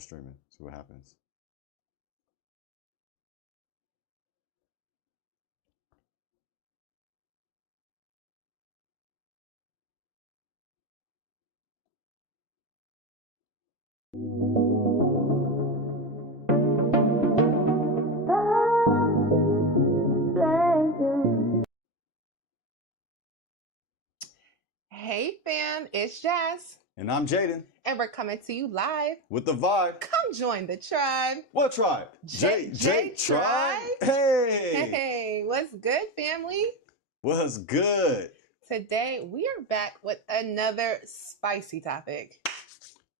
streaming. See what happens. Hey fam, it's Jazz. And I'm Jaden. And we're coming to you live with the vibe. Come join the tribe. What tribe? J Tribe. Hey. Hey, what's good, family? What's good? Today we are back with another spicy topic.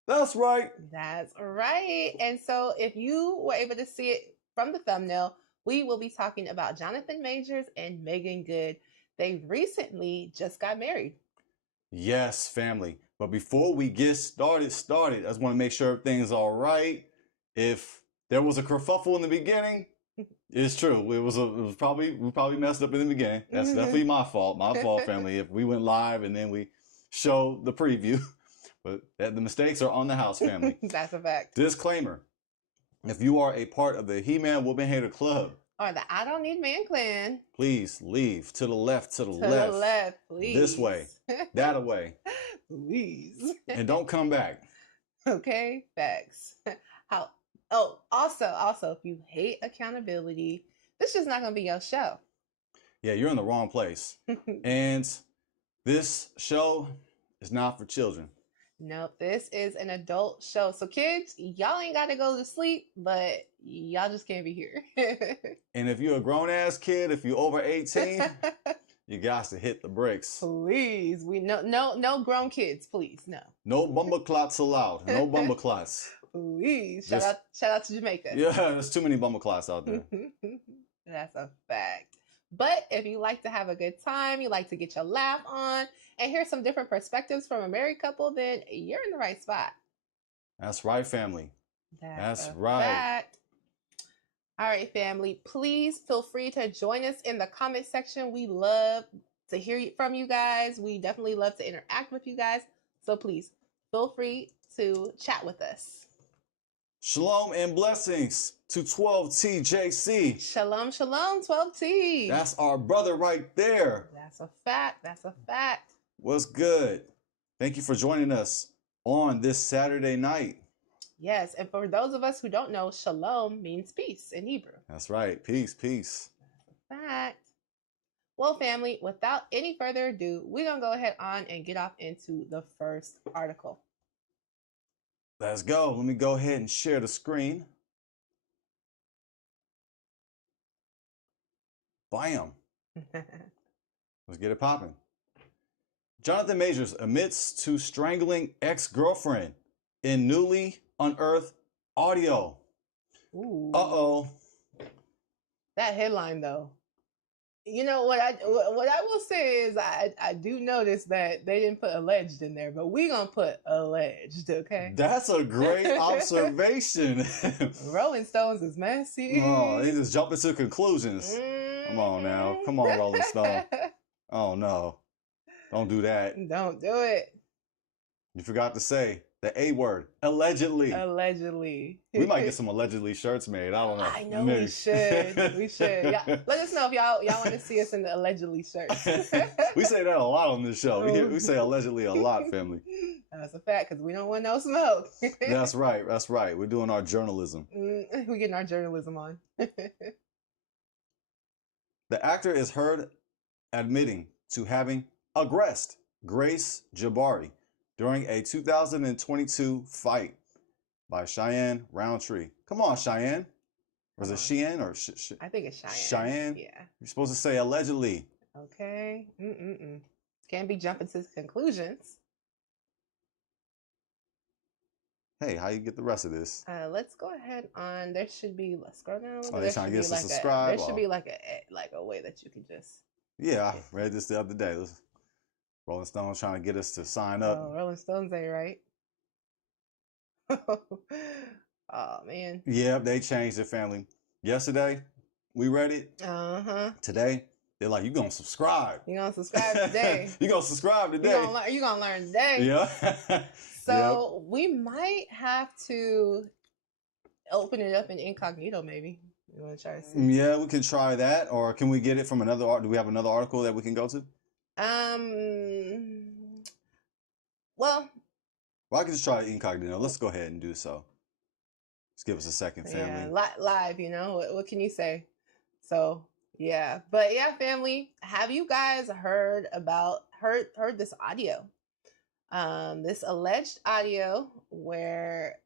That's right. That's right. And so if you were able to see it from the thumbnail, we will be talking about Jonathan Majors and Meagan Good. They recently just got married. Yes, family. But before we get started, I just want to make sure everything's all right. If there was a kerfuffle in the beginning, it's true. We probably messed up in the beginning. That's definitely my fault. My fault, family. If we went live and then we showed the preview, but the mistakes are on the house, family. That's a fact. Disclaimer: if you are a part of the He-Man Woman Hater Club or the I Don't Need Man Clan, please leave to the left, to the left, please. This way, that away, please, and don't come back. Okay, facts. Also, if you hate accountability, this is not gonna be your show. Yeah, you're in the wrong place. And this show is not for children. Nope, this is an adult show. So kids, y'all ain't got to go to sleep, but y'all just can't be here. And if you're a grown-ass kid, if you're over 18, you got to hit the brakes. Please, no grown kids, please, no. No bumper clots allowed. No bumper clots. Please, shout out to Jamaica. Yeah, there's too many bumper clots out there. That's a fact. But if you like to have a good time, you like to get your laugh on, and hear some different perspectives from a married couple, then you're in the right spot. That's right, family. That's right. Fact. All right, family. Please feel free to join us in the comment section. We love to hear from you guys. We definitely love to interact with you guys. So please feel free to chat with us. Shalom and blessings to 12TJC. Shalom, 12T. That's our brother right there. That's a fact. What's good? Thank you for joining us on this Saturday night. Yes, and for those of us who don't know, shalom means peace in Hebrew. That's right. Peace. That's a fact. Well, family, without any further ado, we're going to go ahead on and get off into the first article. Let's go. Let me go ahead and share the screen. Bam. Let's get it popping. Jonathan Majors admits to strangling ex-girlfriend in newly unearthed audio. Ooh. Uh-oh. That headline, though. You know what I will say is I do notice that they didn't put alleged in there, but we gonna put alleged, okay? That's a great observation. Rolling Stones is messy. Oh, they just jumping to conclusions. Come on now. Come on, Rolling Stone. Oh no. Don't do that. Don't do it. You forgot to say the A word. Allegedly. Allegedly. We might get some allegedly shirts made. I don't know. I know we should. We should. Yeah. Let us know if y'all want to see us in the allegedly shirts. We say that a lot on this show. We say allegedly a lot, family. That's a fact, because we don't want no smoke. That's right. That's right. We're doing our journalism. We're getting our journalism on. The actor is heard admitting to having aggressed Grace Jabbari during a 2022 fight by Cheyenne Roundtree. Come on, Cheyenne. Or is it Cheyenne or I think it's Cheyenne. Cheyenne? Yeah. You're supposed to say allegedly. Okay. Can't be jumping to conclusions. Hey, how you get the rest of this? Let's go ahead on. There should be. Let's scroll down. Oh, they're trying to get us to subscribe. There should be like a way that you can just. Yeah, I read this the other day. Rolling Stones trying to get us to sign up. Oh, Rolling Stones ain't right. Oh man. Yeah, they changed it, family. Yesterday, we read it. Today, they're like, "You gonna subscribe? You gonna subscribe today? You gonna subscribe today? You gonna learn today?" Yeah. So we might have to open it up in incognito, maybe. You want to try to see? Yeah, we can try that. Or can we get it from another art? Do we have another article that we can go to? Well, I can just try incognito. Let's go ahead and do so. Just give us a second, family. yeah, live, what can you say? So, yeah. But yeah, family, have you guys heard this audio? This alleged audio where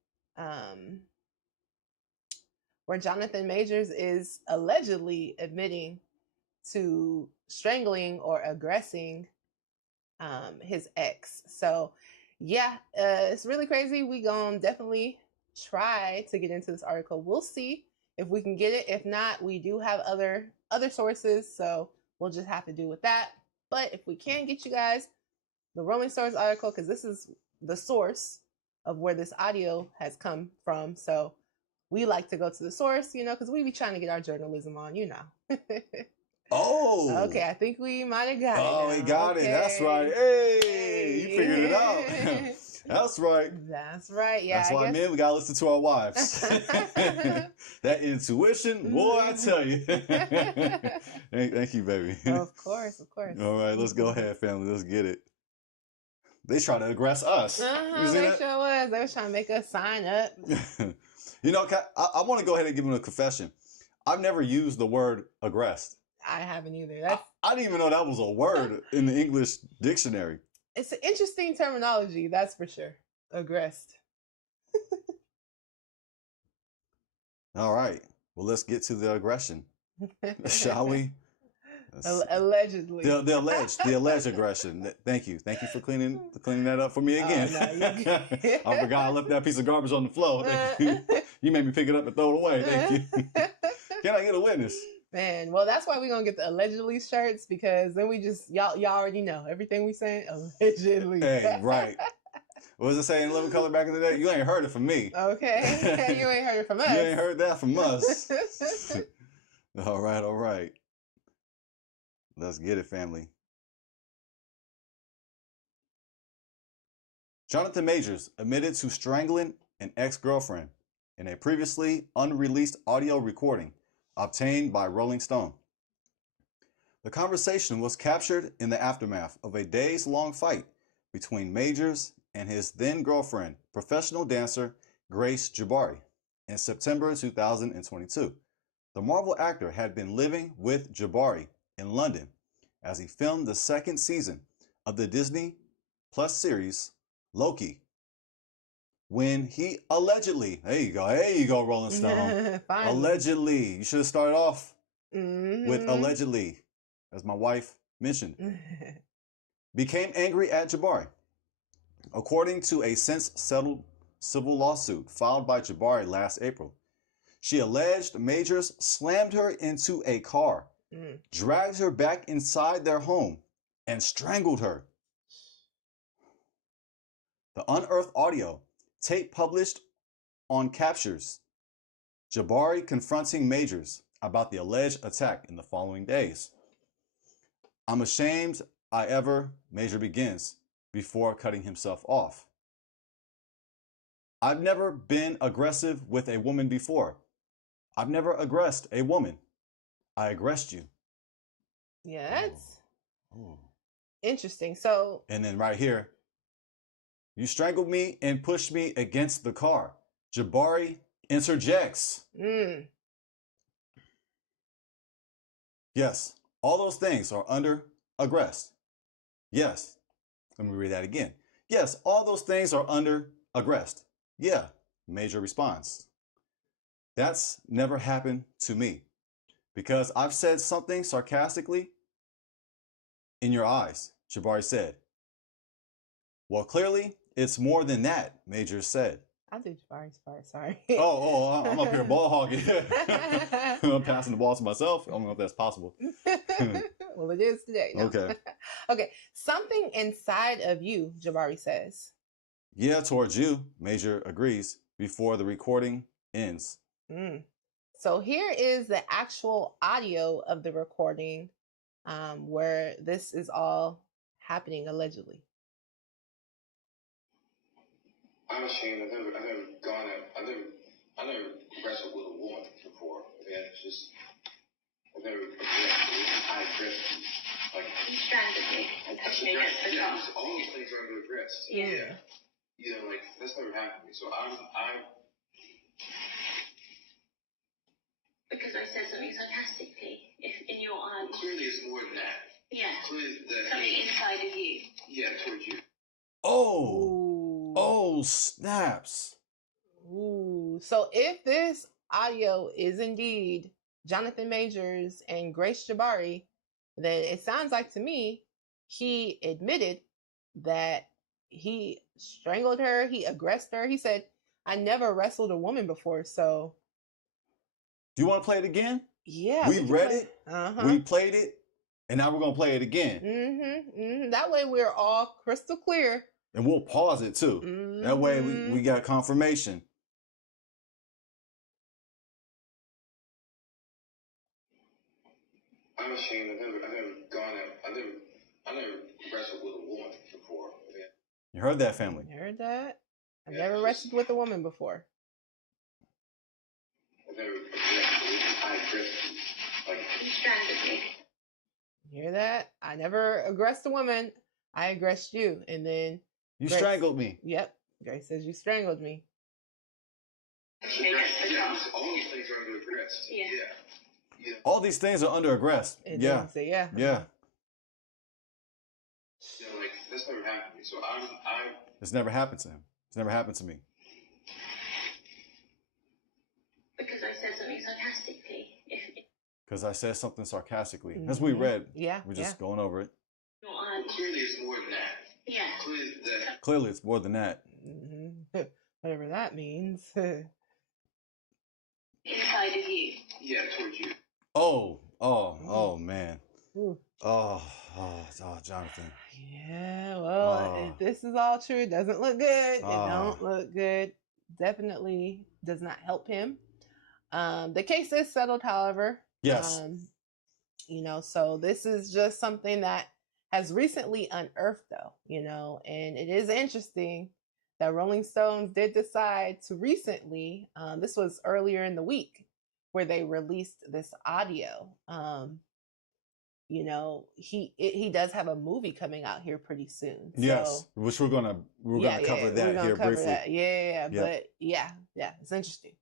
Jonathan Majors is allegedly admitting to strangling or aggressing his ex. So yeah, it's really crazy. We gonna definitely try to get into this article. We'll see if we can get it. If not, we do have other sources, so we'll just have to do with that. But if we can get you guys the Rolling Stones article, because this is the source of where this audio has come from, so we like to go to the source, because we be trying to get our journalism on, Oh. Okay, I think we might have got it. Oh, we got it. That's right. Hey, you figured it out. That's right. That's right. Yeah. That's why, men, we gotta listen to our wives. That intuition, boy, I tell you. Thank you, baby. Of course. All right, let's go ahead, family. Let's get it. They try to aggress us. They sure was. They was trying to make us sign up. I want to go ahead and give them a confession. I've never used the word aggressed. I haven't either. I didn't even know that was a word in the English dictionary. It's an interesting terminology, that's for sure. Aggressed. All right. Well, let's get to the aggression, shall we? Allegedly. The alleged aggression. Thank you for cleaning that up for me again. No, I forgot I left that piece of garbage on the floor. Thank you. You made me pick it up and throw it away. Thank you. Can I get a witness? Man, well, that's why we're gonna get the allegedly shirts, because then we just y'all already know everything we saying allegedly. Hey, right. What was it saying in Living Color back in the day? You ain't heard it from me. Okay. You ain't heard it from us. You ain't heard that from us. All right. Let's get it, family. Jonathan Majors admitted to strangling an ex-girlfriend in a previously unreleased audio recording obtained by Rolling Stone. The conversation was captured in the aftermath of a days-long fight between Majors and his then-girlfriend, professional dancer Grace Jabbari, in September 2022. The Marvel actor had been living with Jabbari in London as he filmed the second season of the Disney Plus series Loki, when he allegedly, there you go, Rolling Stone. Allegedly, you should have started off with allegedly, as my wife mentioned, became angry at Jabbari. According to a since settled civil lawsuit filed by Jabbari last April, she alleged Majors slammed her into a car, dragged her back inside their home, and strangled her. The unearthed audio tape published on captures Jabbari confronting Majors about the alleged attack in the following days. I'm ashamed I ever, Major begins, before cutting himself off. I've never been aggressive with a woman before. I've never aggressed a woman. I aggressed you. Yeah, that's interesting. So, and then right here, you strangled me and pushed me against the car. Jabbari interjects. Yes, all those things are under aggressed. Yes. Let me read that again. Yes, all those things are under aggressed. Yeah, Major response. That's never happened to me, because I've said something sarcastically in your eyes, Jabbari said. Well, clearly, it's more than that, Major said. I'll do Jabbari's part, sorry. I'm up here ball hogging. I'm passing the ball to myself. I don't know if that's possible. Well, it is today. No. Okay. Okay. Something inside of you, Jabbari says. Yeah, towards you, Major agrees before the recording ends. So here is the actual audio of the recording where this is all happening allegedly. I'm ashamed. I never just, I've never I addressed you. Like, You strangled me and pushed me against the car. all these things are under addressed. Yeah. You know, like, that's never happened to me. So Because I said something sarcastically, if in your eyes. clearly it's more than that. Yeah. Clearly Something inside of you. yeah, towards you. Oh, Ooh. oh, snaps. Ooh. So if this audio is indeed Jonathan Majors and Grace Jabbari, then it sounds like to me he admitted that he strangled her, he aggressed her. He said, I never wrestled a woman before. So Do you want to play it again? yeah, We can read play- it, Uh-huh. we played it, and now we're going to play it again. That way we're all crystal clear. And we'll pause it too. That way we got confirmation. I'm ashamed. I never wrestled with a woman before. Yeah. You heard that, family? You heard that? I've Yeah, never just- wrestled with a woman before. I've never I addressed you. Like, You strangled me. You hear that? I never aggressed a woman. I aggressed you. And then, You Grace. strangled me. yep, Grace says you strangled me. Pushed me against the car. all these things are under addressed. Yeah. Yeah. All these things are under arrest. It Yeah, didn't say, yeah. yeah. You know, like, that's never happened to me. So It's never happened to him. It's never happened to me. Because I said something sarcastically, if Because I said something sarcastically. That's what we read. Yeah, We're just going over it. in your eyes. clearly it's more than that. Yeah. Clearly that. Clearly, it's more than that. yeah. Whatever that means. Inside of you. Yeah, towards you. Oh, man. Ooh. Oh, Jonathan. Yeah, well, Oh. if this is all true, it doesn't look good. It Oh. don't look good. Definitely does not help him. The case is settled, however. Yes. So this is just something that has recently unearthed, though, and it is interesting that Rolling Stones did decide to recently, this was earlier in the week, where they released this audio. He does have a movie coming out here pretty soon. Yes, So, which we're gonna cover that we're gonna here cover briefly. that. Yeah, Yep. but yeah, it's interesting.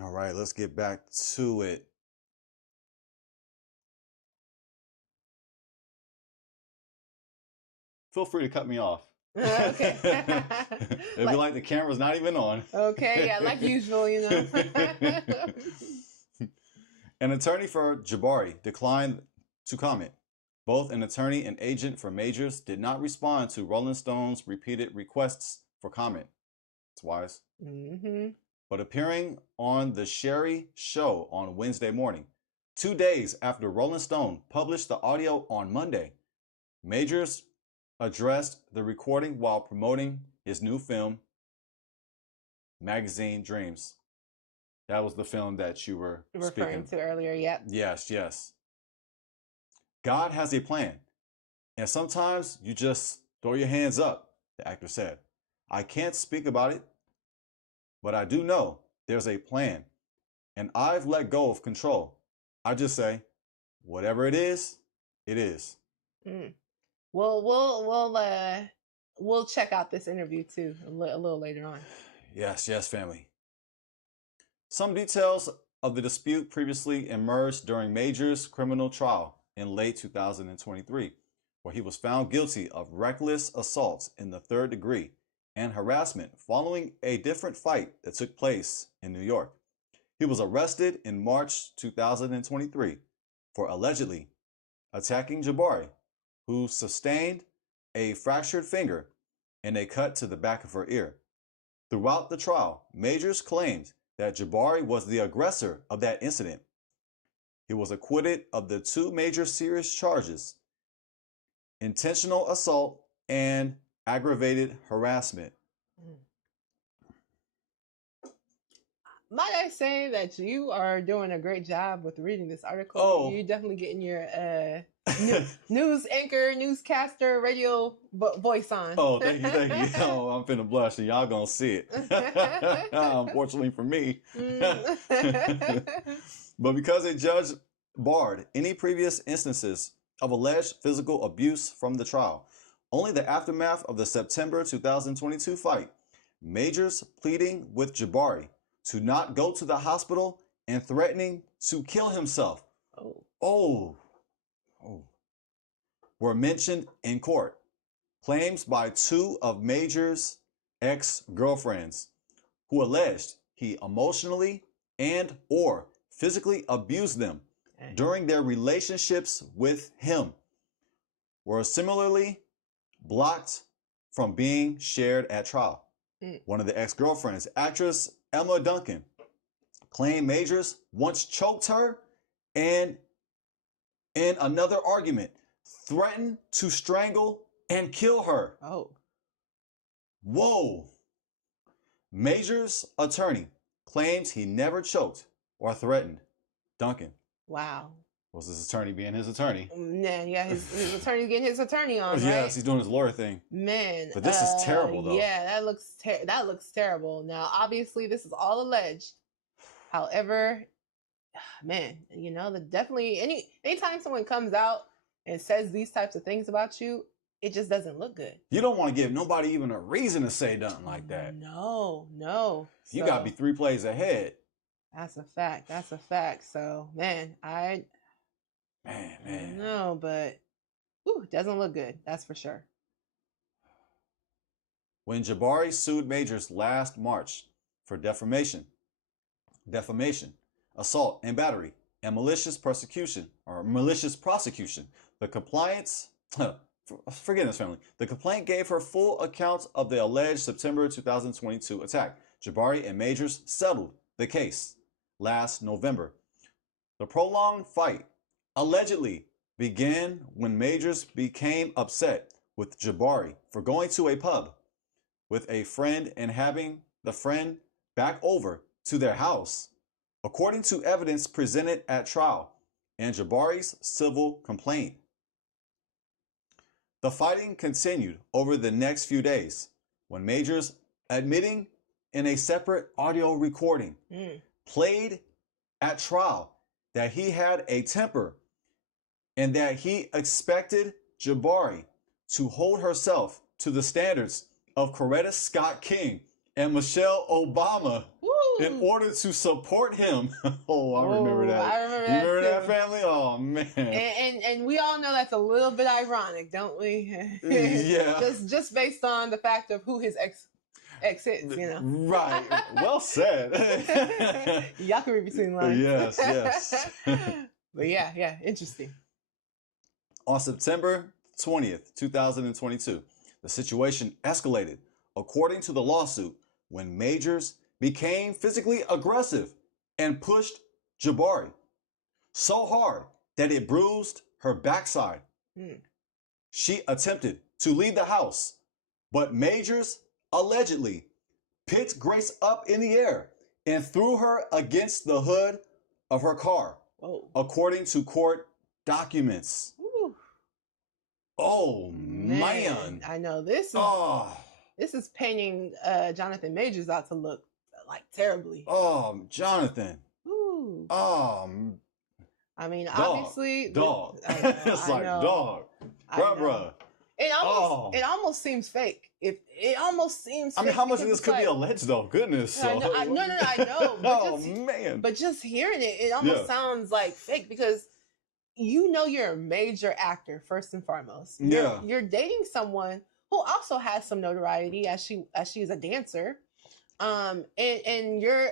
All right, let's get back to it. Feel free to cut me off. Okay. It'd be like the camera's not even on. Okay, yeah, like usual, An attorney for Jabbari declined to comment. Both an attorney and agent for Majors did not respond to Rolling Stone's repeated requests for comment. It's wise. But appearing on the Sherry Show on Wednesday morning, 2 days after Rolling Stone published the audio on Monday, Majors addressed the recording while promoting his new film, Magazine Dreams. That was the film that you were Referring speaking to earlier, yep. Yes. God has a plan. And sometimes you just throw your hands up, the actor said. I can't speak about it, but I do know there's a plan. And I've let go of control. I just say, whatever it is, it is. We'll check out this interview too a little later on. Yes, family. Some details of the dispute previously emerged during Majors' criminal trial in late 2023, where he was found guilty of reckless assault in the 3rd degree and harassment following a different fight that took place in New York. He was arrested in March 2023 for allegedly attacking Jabbari, who sustained a fractured finger and a cut to the back of her ear. Throughout the trial, Majors claimed that Jabbari was the aggressor of that incident. He was acquitted of the 2 major serious charges: intentional assault and aggravated harassment. Might I say that you are doing a great job with reading this article? Oh. You're definitely getting your news anchor, newscaster, radio voice on. Oh, thank you, thank you. Oh, I'm finna blush, and y'all gonna see it. Unfortunately for me. But because a judge barred any previous instances of alleged physical abuse from the trial, only the aftermath of the September 2022 fight, Majors pleading with Jabbari to not go to the hospital and threatening to kill himself. Oh. Were mentioned in court. Claims by two of Majors' ex-girlfriends who alleged he emotionally and or physically abused them during their relationships with him were similarly blocked from being shared at trial. One of the ex-girlfriends, actress Emma Duncan, claimed Majors once choked her and in another argument threatened to strangle and kill her. Oh. Whoa. Majors' attorney claims he never choked or threatened Duncan. Wow. Was his attorney being his attorney? Yeah, his attorney's getting his attorney on, right? Yes, he's doing his lawyer thing. Man. But this is terrible, though. Yeah, that looks terrible. Now, obviously, this is all alleged. However, man, definitely anytime someone comes out and says these types of things about you, it just doesn't look good. You don't want to give nobody even a reason to say nothing like that. No. You got to be 3 plays ahead. That's a fact. So, man, Man. No, but it doesn't look good. That's for sure. When Jabbari sued Majors last March for defamation, assault and battery, and malicious prosecution, the complaint gave her full account of the alleged September 2022 attack. Jabbari and Majors settled the case last November. The prolonged fight allegedly began when Majors became upset with Jabbari for going to a pub with a friend and having the friend back over to their house, according to evidence presented at trial and Jabbari's civil complaint. The fighting continued over the next few days when Majors, admitting in a separate audio recording, played at trial that he had a temper and that he expected Jabbari to hold herself to the standards of Coretta Scott King and Michelle Obama in order to support him. I remember that. I remember that. You remember too. that, family? Oh, man. And we all know that's a little bit ironic, don't we? Yeah. Just based on the fact of who his ex is, Right. Well said. Y'all can read between lines. Yes. But yeah, interesting. On September 20th, 2022, the situation escalated, according to the lawsuit, when Majors became physically aggressive and pushed Jabbari so hard that it bruised her backside. She attempted to leave the house, but Majors allegedly picked Grace up in the air and threw her against the hood of her car, according to court documents. Oh, man. I know this is painting Jonathan Majors out to look like terribly. Oh, Jonathan. Ooh. I mean, Dog. obviously, Dog. It's It's like dog. Bruh. It almost seems fake. It almost seems. I mean, fake how much of because this could be alleged, though? Goodness. I know. I know. But Man. But just hearing it almost sounds like fake because you're a major actor first and foremost. You're dating someone who also has some notoriety as she is a dancer, and you're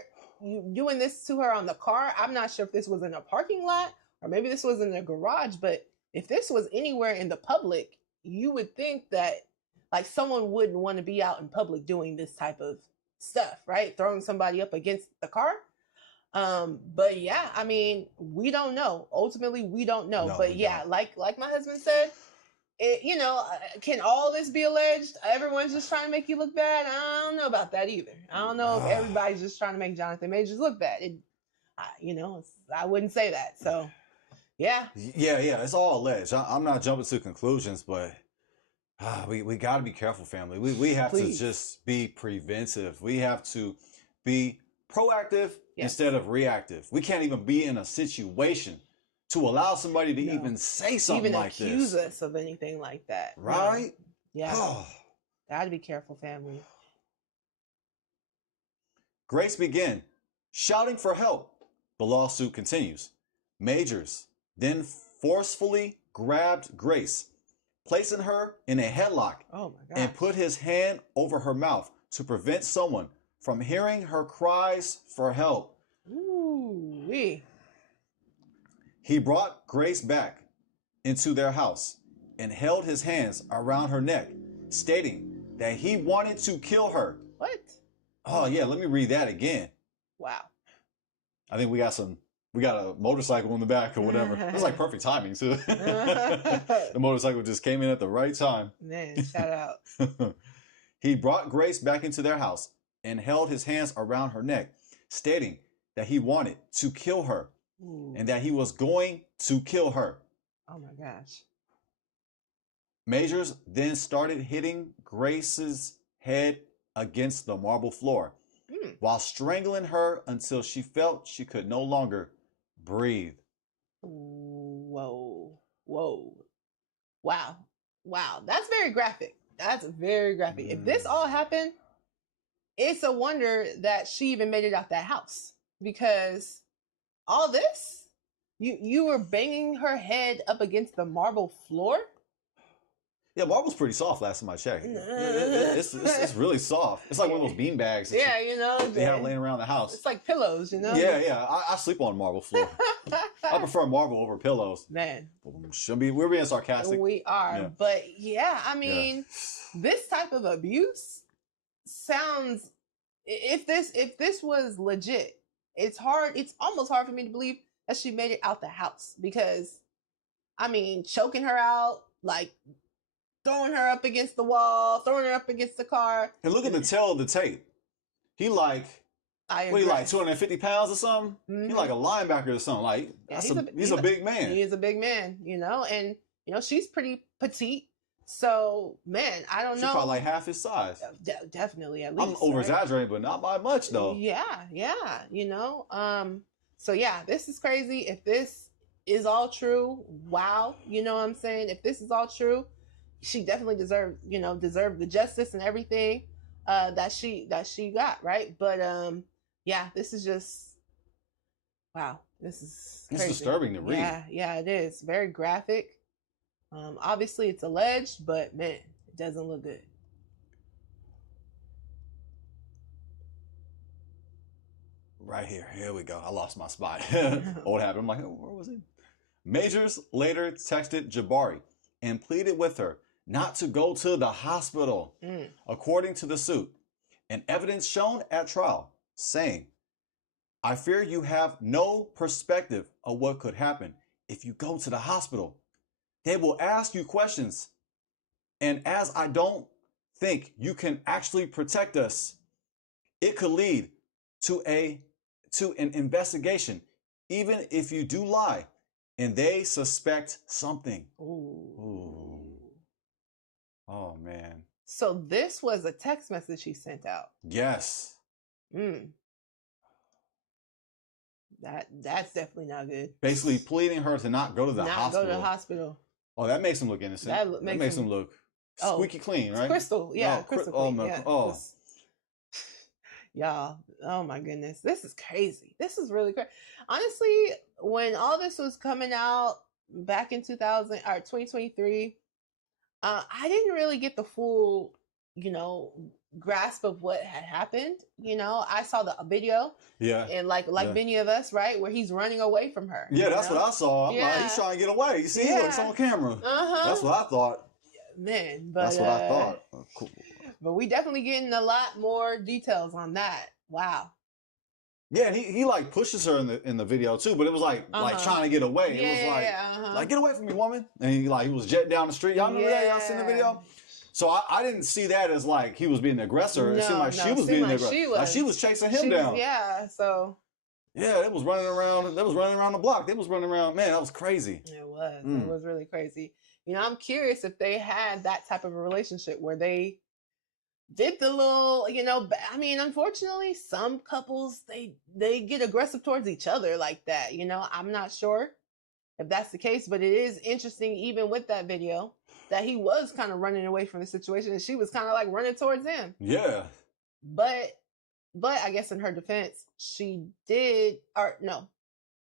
doing this to her on the car. I'm not sure if this was in a parking lot or maybe this was in a garage, but if this was anywhere in the public, you would think that like someone wouldn't want to be out in public doing this type of stuff, right? Throwing somebody up against the car. But yeah, I mean, we don't know. Ultimately, we don't know. No, but we yeah, don't. like my husband said, can all this be alleged? Everyone's just trying to make you look bad. I don't know about that either. I don't know if everybody's just trying to make Jonathan Majors look bad. I wouldn't say that. So, yeah. Yeah, it's all alleged. I'm not jumping to conclusions, but we got to be careful, family. We have Please. to just be preventive. We have to be proactive Yes. instead of reactive. We can't even be in a situation to allow somebody to even say something Even like accuse this. us of anything like that. Right? Yeah. Oh. Gotta be careful, family. Grace began shouting for help. The lawsuit continues. Majors then forcefully grabbed Grace, placing her in a headlock, Oh my God. and put his hand over her mouth to prevent someone from hearing her cries for help. Ooh wee. He brought Grace back into their house and held his hands around her neck, stating that he wanted to kill her. What? Oh yeah, let me read that again. Wow. I think we got a motorcycle in the back or whatever. It was like perfect timing too. The motorcycle just came in at the right time. Man, shout out. He brought Grace back into their house and held his hands around her neck, stating that he wanted to kill her Ooh. and that he was going to kill her. Oh my gosh. Majors then started hitting Grace's head against the marble floor while strangling her until she felt she could no longer breathe. Whoa. Wow. That's very graphic. That's very graphic. If this all happened, it's a wonder that she even made it out that house, because all this, you were banging her head up against the marble floor. Yeah, marble's pretty soft last time I checked. It's really soft. It's like one of those bean bags. Yeah, They have laying around the house. It's like pillows, Yeah. I sleep on marble floor. I prefer marble over pillows. Man, We're being sarcastic. we are, Yeah. but yeah, I mean, this type of abuse sounds. If this was legit, it's almost hard for me to believe that she made it out the house, because, I mean, choking her out, like throwing her up against the wall, throwing her up against the car. And look at the tail of the tape. He like, what he like, 250 pounds or something? He like a linebacker or something. Like, he's a big man. He is a big man, and she's pretty petite. So, man, I don't know. She's probably like half his size. Definitely, at least. I'm over exaggerating, but not by much though. Yeah. So yeah, this is crazy. If this is all true, wow. You know what I'm saying? If this is all true, she definitely deserved the justice and everything that she got, right? But yeah, this is just, wow. This is crazy. It's disturbing to read. Yeah, it is very graphic. Obviously it's alleged, but man, it doesn't look good. Right here we go. I lost my spot. What happened? I'm like, oh, where was it? Majors later texted Jabbari and pleaded with her not to go to the hospital, according to the suit, and evidence shown at trial, saying, I fear you have no perspective of what could happen if you go to the hospital. They will ask you questions, and as I don't think you can actually protect us, it could lead to an investigation, even if you do lie and they suspect something. Ooh. Oh man. So this was a text message she sent out. Yes. That's definitely not good. Basically pleading her to not go to the hospital. Not go to the hospital. Oh, that makes him look innocent. That makes him look squeaky clean, right? Crystal, yeah, crystal clean. Yeah. Oh. Y'all, oh my goodness, this is crazy. This is really crazy. Honestly, when all this was coming out back in 2023, I didn't really get the full, grasp of what had happened. I saw the video, and like many of us, right, where he's running away from her. Yeah, that's what I saw. I'm like, he's trying to get away. See, he looks on camera. That's what I thought. Man, but that's what I thought. Oh, cool. But we definitely getting a lot more details on that. Wow. Yeah, and he like pushes her in the video too, but it was like trying to get away. It was like get away from me, woman. And he was jetting down the street. Y'all remember that? Y'all seen the video? So I didn't see that as like he was being the aggressor. It seemed like she was being the aggressor. Like she was chasing him down. Yeah, so. Yeah, it was running around. They was running around the block. They was running around. Man, that was crazy. It was. It was really crazy. You know, I'm curious if they had that type of a relationship where they did the little, you know, I mean, unfortunately, some couples, they get aggressive towards each other like that. You know, I'm not sure if that's the case, but it is interesting, even with that video, that he was kind of running away from the situation and she was kind of like running towards him. Yeah. But I guess in her defense,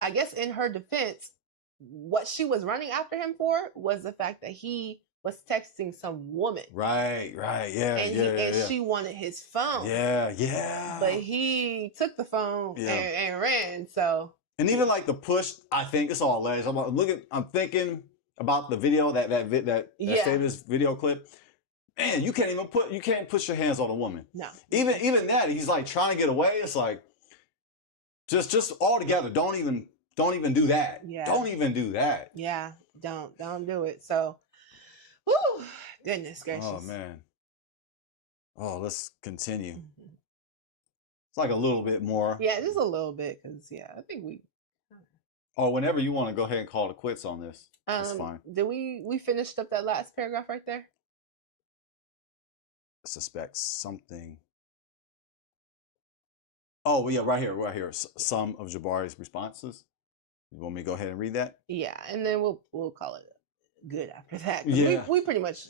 I guess in her defense, what she was running after him for was the fact that he was texting some woman. Right, yeah, and she wanted his phone. Yeah. But he took the phone and ran, so. And even like the push, I think it's all alleged. I'm thinking about the video, that famous video clip. Man, you can't push your hands on a woman. No. Even that, he's like trying to get away. It's like just all together. Don't even do that. Yeah. Don't even do that. Yeah. Don't do it. So, whew, goodness gracious. Oh man. Oh, let's continue. It's like a little bit more. Yeah, just a little bit, because I think we. Or whenever you want to go ahead and call it quits on this, that's fine. Did we finished up that last paragraph right there? I suspect something. Oh yeah, right here. Some of Jabbari's responses. You want me to go ahead and read that? Yeah, and then we'll call it good after that. Yeah, we pretty much,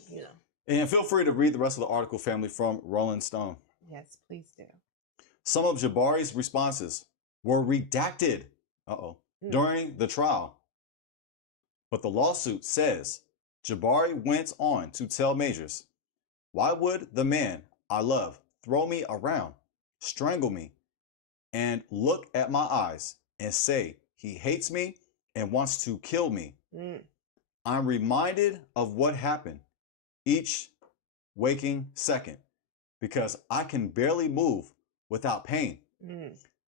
And feel free to read the rest of the article, family, from Rolling Stone. Yes, please do. Some of Jabbari's responses were redacted. During the trial. But the lawsuit says Jabbari went on to tell Majors, "Why would the man I love throw me around, strangle me, and look at my eyes and say he hates me and wants to kill me? I'm reminded of what happened each waking second because I can barely move without pain.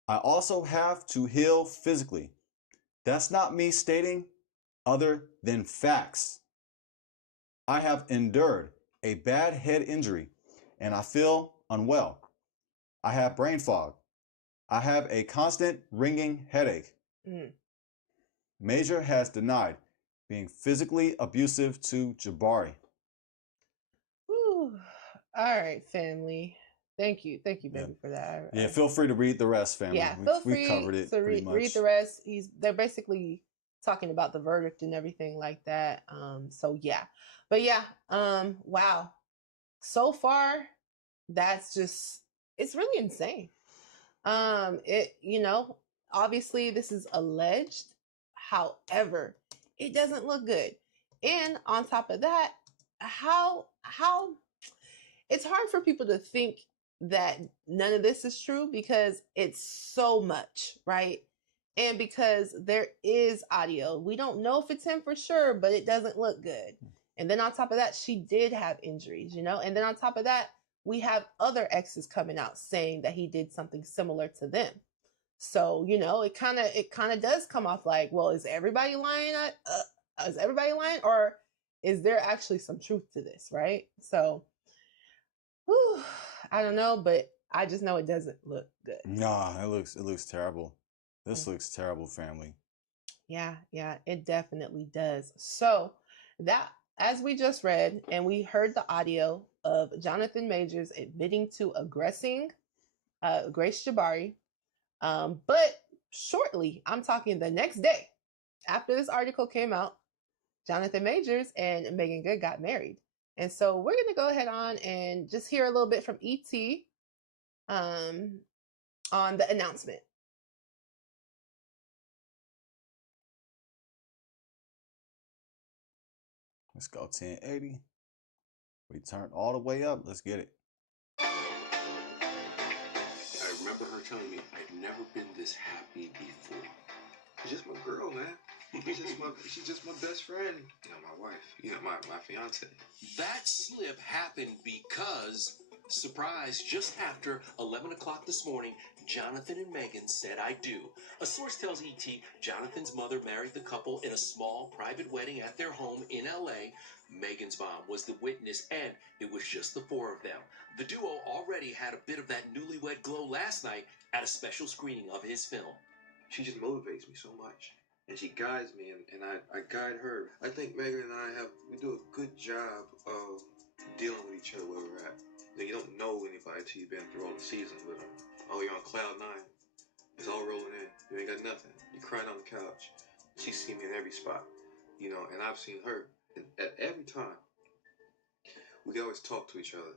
I also have to heal physically. That's not me stating other than facts. I have endured a bad head injury and I feel unwell. I have brain fog. I have a constant ringing headache. Major has denied being physically abusive to Jabbari." Whew. All right, family. Thank you, baby, for that. Yeah, feel free to read the rest, family. Yeah, feel free we covered it to pretty much. read the rest. They're basically talking about the verdict and everything like that. So yeah, but yeah, wow. So far, it's really insane. Obviously this is alleged. However, it doesn't look good. And on top of that, how it's hard for people to think that none of this is true because it's so much, right? And because there is audio. We don't know if it's him for sure, but it doesn't look good. And then on top of that, she did have injuries, And then on top of that, we have other exes coming out saying that he did something similar to them. So, it kind of does come off like, well, is everybody lying? Or is there actually some truth to this, right? So, I don't know, but I just know it doesn't look good. Nah, it looks terrible. This looks terrible, family. Yeah, it definitely does. So that, as we just read, and we heard the audio of Jonathan Majors admitting to aggressing Grace Jabbari. But shortly, I'm talking the next day, after this article came out, Jonathan Majors and Meagan Good got married. And so we're going to go ahead on and just hear a little bit from ET on the announcement. Let's go 1080. We turned all the way up. Let's get it. I remember her telling me I'd never been this happy before. She's just my girl, man. She's just my best friend. My wife. My fiance. That slip happened because Surprise, just after 11 o'clock this morning, Jonathan and Megan said I do. A source tells ET Jonathan's mother married the couple in a small private wedding at their home in LA. Megan's mom was the witness, and it was just the four of them. The duo already had a bit of that newlywed glow last night at a special screening of his film. She just motivates me so much. And she guides me, and I guide her. I think Megan and we do a good job of dealing with each other where we're at. You don't know anybody until you've been through all the seasons with them. Oh, you're on cloud 9. It's all rolling in. You ain't got nothing. You're crying on the couch. She's seen me in every spot, and I've seen her. And at every time, we always talk to each other,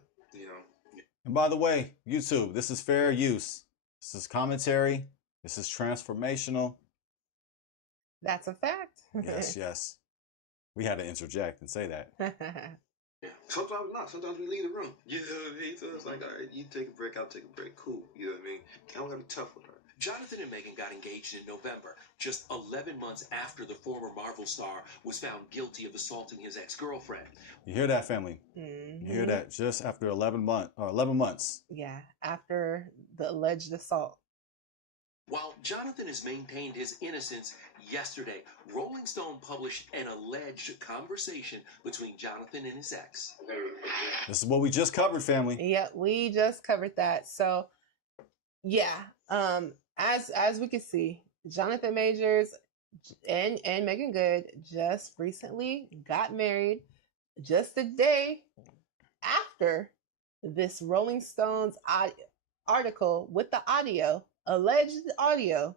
And by the way, YouTube, this is fair use. This is commentary. This is transformational. That's a fact. Yes, yes. We had to interject and say that. Yeah. Sometimes not. Sometimes we leave the room. You know what I mean? So it's like, all right, you take a break, I'll take a break. Cool. You know what I mean? I don't gotta be tough with her. Jonathan and Megan got engaged in November, just 11 months after the former Marvel star was found guilty of assaulting his ex-girlfriend. You hear that, family? You hear that? Just after 11 months. Yeah, after the alleged assault. While Jonathan has maintained his innocence, yesterday, Rolling Stone published an alleged conversation between Jonathan and his ex. This is what we just covered, family. Yeah, we just covered that. So, yeah, as we can see, Jonathan Majors and Meagan Good just recently got married, just a day after this Rolling Stones article with the alleged audio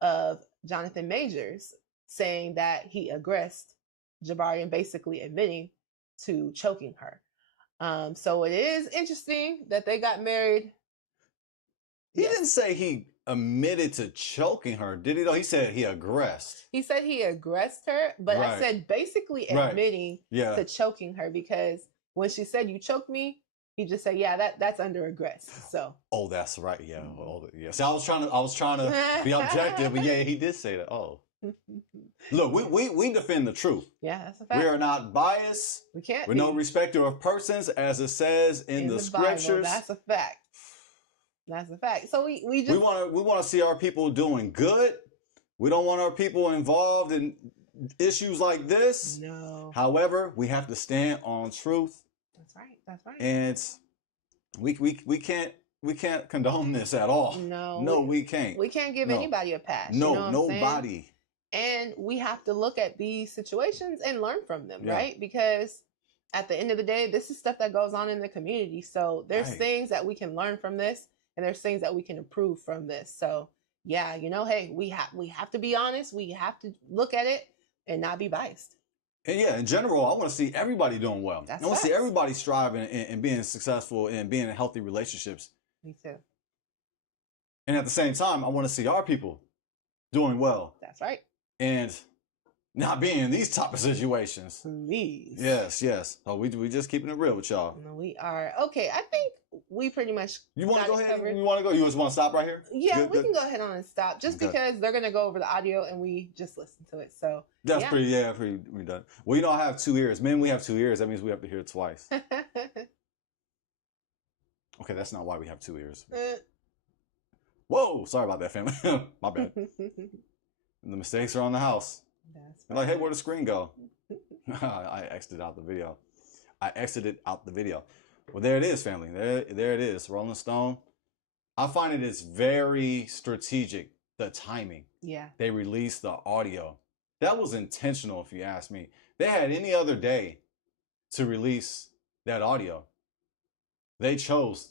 of Jonathan Majors saying that he aggressed Jabbari and basically admitting to choking her. So it is interesting that they got married. He didn't say he admitted to choking her, did he? Though he said he aggressed. He said he aggressed her, but I said basically admitting to choking her, because when she said you choked me, he just said, yeah, that's under aggress. So. Oh, that's right. Yeah. Yeah. See, I was trying to be objective, but yeah, he did say that. Oh. Look, we defend the truth. Yeah, that's a fact. We are not biased. We can't. We're no respecter of persons, as it says in the scriptures. Bible. That's a fact. That's a fact. So we want to see our people doing good. We don't want our people involved in issues like this. No. However, we have to stand on truth. That's right. That's right. And we can't condone this at all. No, we can't. We can't give anybody a pass. No, you know nobody. And we have to look at these situations and learn from them, right? Because at the end of the day, this is stuff that goes on in the community. So there's things that we can learn from this, and there's things that we can improve from this. So yeah, hey, we have to be honest. We have to look at it and not be biased. And yeah, in general, I want to see everybody doing well. That's I want to see everybody striving and being successful and being in healthy relationships. Me too. And at the same time, I want to see our people doing well. That's right. And not being in these type of situations. Please. Yes. So we just keeping it real with y'all. We are. Okay, I think we pretty much You want to go ahead? covered. You want to go? You just want to stop right here? Yeah, we can go ahead on and stop, just because they're going to go over the audio and we just listen to it. So that's pretty done. Well, I have 2 ears. Men, we have 2 ears. That means we have to hear it twice. Okay, that's not why we have 2 ears. Whoa, sorry about that, family. My bad. The mistakes are on the house. They're like, hey, where'd the screen go? I exited out the video. Well, there it is, family. There it is. Rolling Stone. I find it's very strategic, the timing. Yeah. They released the audio. That was intentional, if you ask me. They had any other day to release that audio. They chose.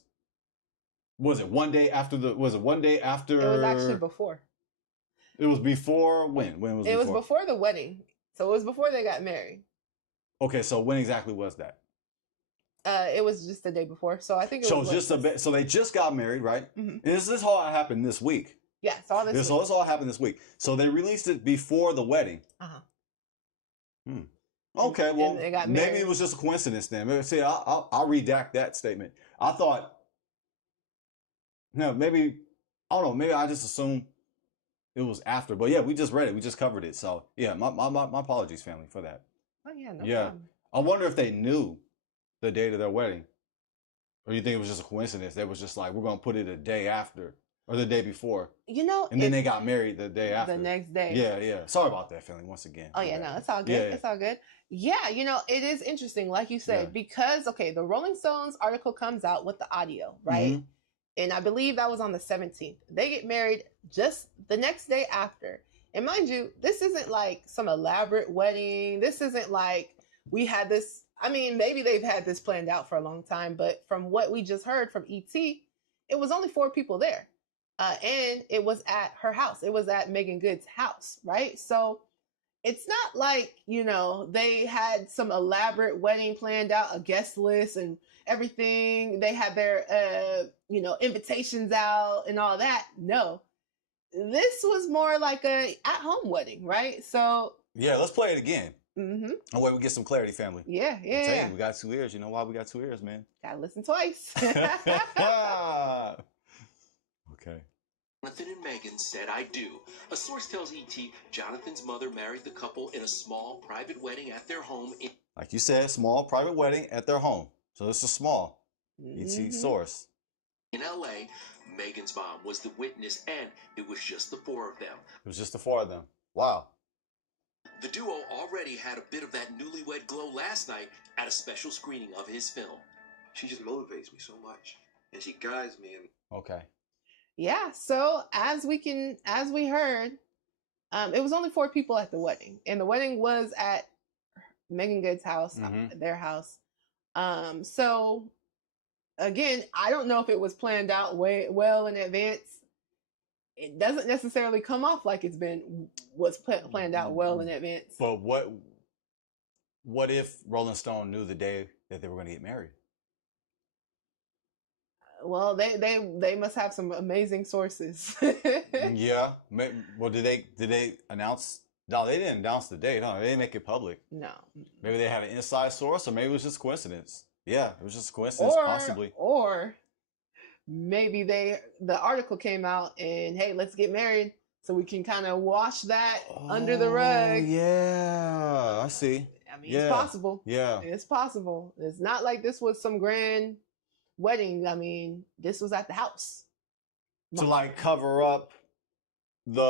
Was it one day after? It was actually before. It was before when? When was it? It was before the wedding. So it was before they got married. Okay, so when exactly was that? It was just the day before. So I think it was just a bit. So they just got married, right? Mm-hmm. And this all happened this week. Yeah, it's all this week. This all happened this week. So they released it before the wedding. Okay, well, maybe it was just a coincidence then. Maybe, see, I'll redact that statement. I thought, maybe, I don't know, maybe I just assumed it was after. But yeah, we just read it. We just covered it. So yeah, my apologies, family, for that. Oh yeah, no problem. I wonder if they knew the date of their wedding. Or you think it was just a coincidence? They was just like, we're gonna put it a day after or the day before, You know, and then they got married the day after. the next day. Yeah, yeah. Sorry about that, feeling once again. Oh My yeah, bad. no, it's all good. Yeah, yeah. It's all good. Yeah, you know, it is interesting, like you said, Yeah. because okay, the Rolling Stones article comes out with the audio, right? Mhm. And I believe that was on the 17th. They get married just the next day after. And mind you, this isn't like some elaborate wedding. This isn't like we had this. I mean, maybe they've had this planned out for a long time, but from what we just heard from ET, it was only 4 people there. And it was at her house. It was at Meagan Good's house, right? So it's not like, you know, they had some elaborate wedding planned out, a guest list and everything. They had their, you know, invitations out and all that. No, this was more like a at-home wedding, right? So, Yeah, let's play it again. mm-hmm. And wait, we get some clarity, family. Yeah, I yeah, tell yeah. you, we got 2 ears. You know why we got 2 ears, man? Gotta listen twice. Okay. Jonathan and Megan said, I do. A source tells ET Jonathan's mother married the couple in a small private wedding at their home in Like you said, small private wedding at their home. So this is small. ET Mhm. source. LA. Megan's mom was the witness, and it was just the 4 of them. It was just the 4 of them. Wow. The duo already had a bit of that newlywed glow last night at a special screening of his film. She just motivates me so much, and she guides me. And Okay. Yeah, so as we heard, it was only 4 people at the wedding, and the wedding was at Meagan Good's house, Mhm. their house. So again, I don't know if it was planned out well in advance. It doesn't necessarily come off like was planned out well in advance. But what if Rolling Stone knew the day that they were going to get married? Well, they must have some amazing sources. Yeah. Well, did they announce? No, they didn't announce the date. Huh? They didn't make it public. No. Maybe they had an inside source, or maybe it was just coincidence. Yeah, it was just coincidence, possibly. Or maybe the article came out and hey, let's get married so we can kind of wash that under the rug. Yeah, I see. I mean, Yeah. it's possible. Yeah. It's possible. It's not like this was some grand wedding. I mean, this was at the house. To like cover up the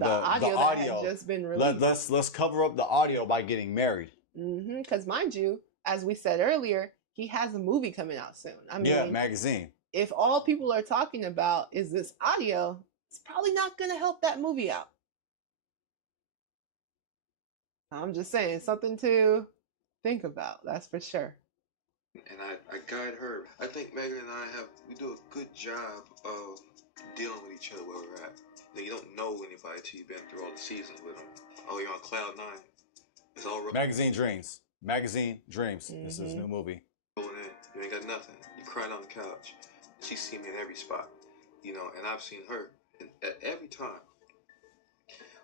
audio that had just been released. Let's cover up the audio by getting married. Because mind you, as we said earlier, he has a movie coming out soon. I mean, Yeah, magazine. if all people are talking about is this audio, it's probably not going to help that movie out. I'm just saying, something to think about. That's for sure. And I guide her. I think Megan and I we do a good job of dealing with each other where we're at. You don't know anybody until you've been through all the seasons with them. Oh, you're on cloud 9. It's all Magazine Dreams. Magazine Dreams. This is his new movie. rolling in. You ain't got nothing. You crying on the couch. She's seen me in every spot, you know, and I've seen her. And at every time,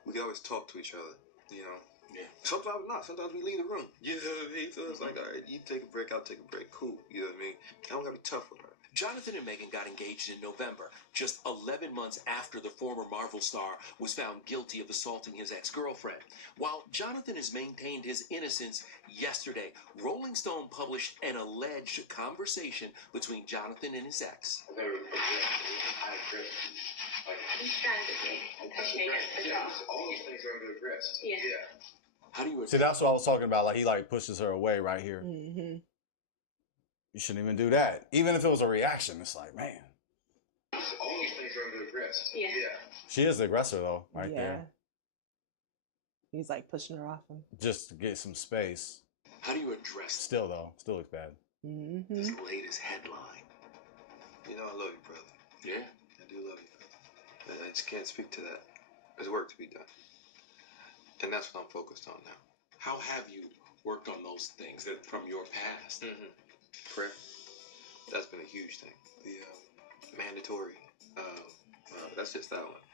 we can always talk to each other, you know. Yeah. Sometimes not. Sometimes we leave the room. You know what I mean? So it's like, all right, you take a break, I'll take a break. Cool. You know what I mean? I don't gotta be tough with her. Jonathan and Megan got engaged in November, just 11 months after the former Marvel star was found guilty of assaulting his ex-girlfriend. While Jonathan has maintained his innocence, yesterday, Rolling Stone published an alleged conversation between Jonathan and his ex. I've never high grip. Like, He's trying to be pushing against the yeah, top. all those things are under the wrist. Yeah. How do you See, that's what I was talking about. Like he like pushes her away right here. You shouldn't even do that. Even if it was a reaction, it's like, man. All those things are under the wrist. Yeah. She is the aggressor though, right there. He's like pushing her off him. Just to get some space. How do you address Still though, still looks bad. this latest headline? You know, I love you, brother. Yeah. I do love you, brother. I just can't speak to that. There's work to be done. And that's what I'm focused on now. How have you worked on those things that from your past? Prayer. That's been a huge thing. The mandatory. That's just that one.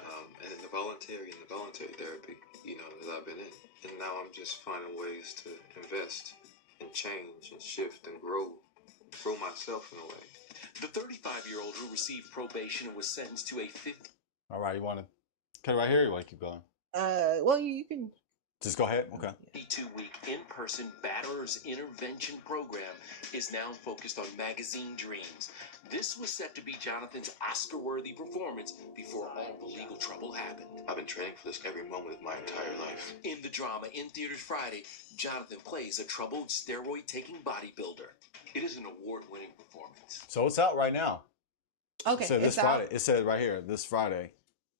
And then the voluntary therapy, you know, that I've been in. And now I'm just finding ways to invest and change and shift and grow myself in a way. The 35-year-old who received probation and was sentenced to a 50. All right, you want to cut it right here? Or you want to keep going? Well, you can Just go ahead. Okay. 2-week in-person batterers intervention program is now focused on Magazine Dreams. This was set to be Jonathan's Oscar-worthy performance before all the legal trouble happened. I've been training for this every moment of my entire life. In the drama in theaters Friday, Jonathan plays a troubled steroid-taking bodybuilder. It is an award-winning performance. So it's out right now. Okay, It said this it's out. Friday. It said right here, this Friday.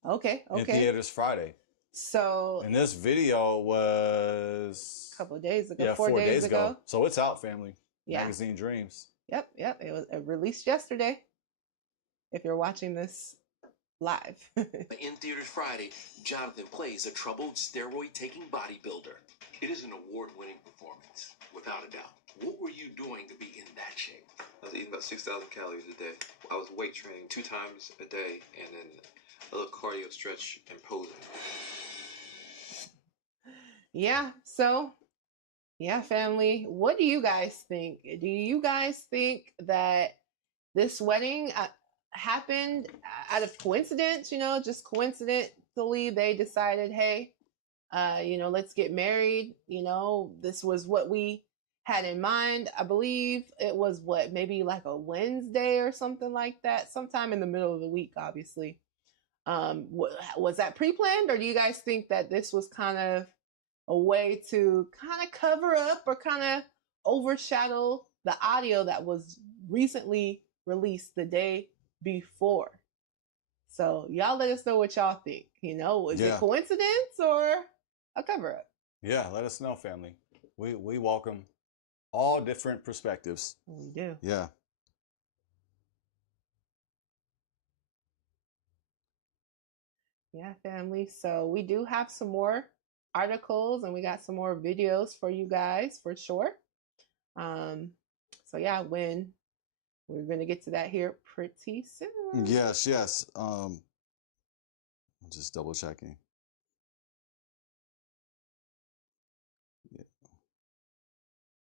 Okay, In okay. theaters Friday. So And this video was a couple of days ago, yeah, 4 days ago. So it's out, family. Yeah. Magazine Dreams. Yep. It was released yesterday. If you're watching this live. In theaters Friday, Jonathan plays a troubled steroid-taking bodybuilder. It is an award-winning performance, without a doubt. What were you doing to be in that shape? I was eating about 6,000 calories a day. I was weight training 2 times a day, and then a little cardio, stretch, and posing. Yeah. So, yeah, family. What do you guys think? Do you guys think that this wedding happened out of coincidence? You know, just coincidentally they decided, hey, let's get married. This was what we had in mind. I believe it was maybe like a Wednesday or something like that, sometime in the middle of the week, obviously. Was that pre-planned, or do you guys think that this was kind of a way to kind of cover up or kind of overshadow the audio that was recently released the day before? So y'all let us know what y'all think. Was it coincidence or a cover up? Yeah, let us know, family. We welcome all different perspectives. We do. Yeah. Yeah, family. So we do have some more articles and we got some more videos for you guys for sure. So yeah, when we're gonna get to that here pretty soon. Yes. I'm just double checking.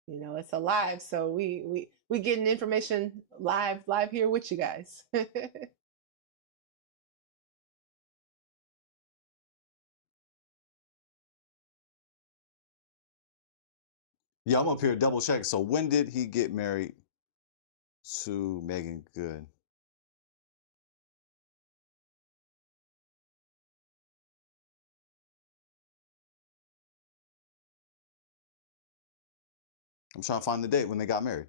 It's a live, so we getting information live here with you guys. Yeah, I'm up here double checking. So when did he get married to Meagan Good? I'm trying to find the date when they got married.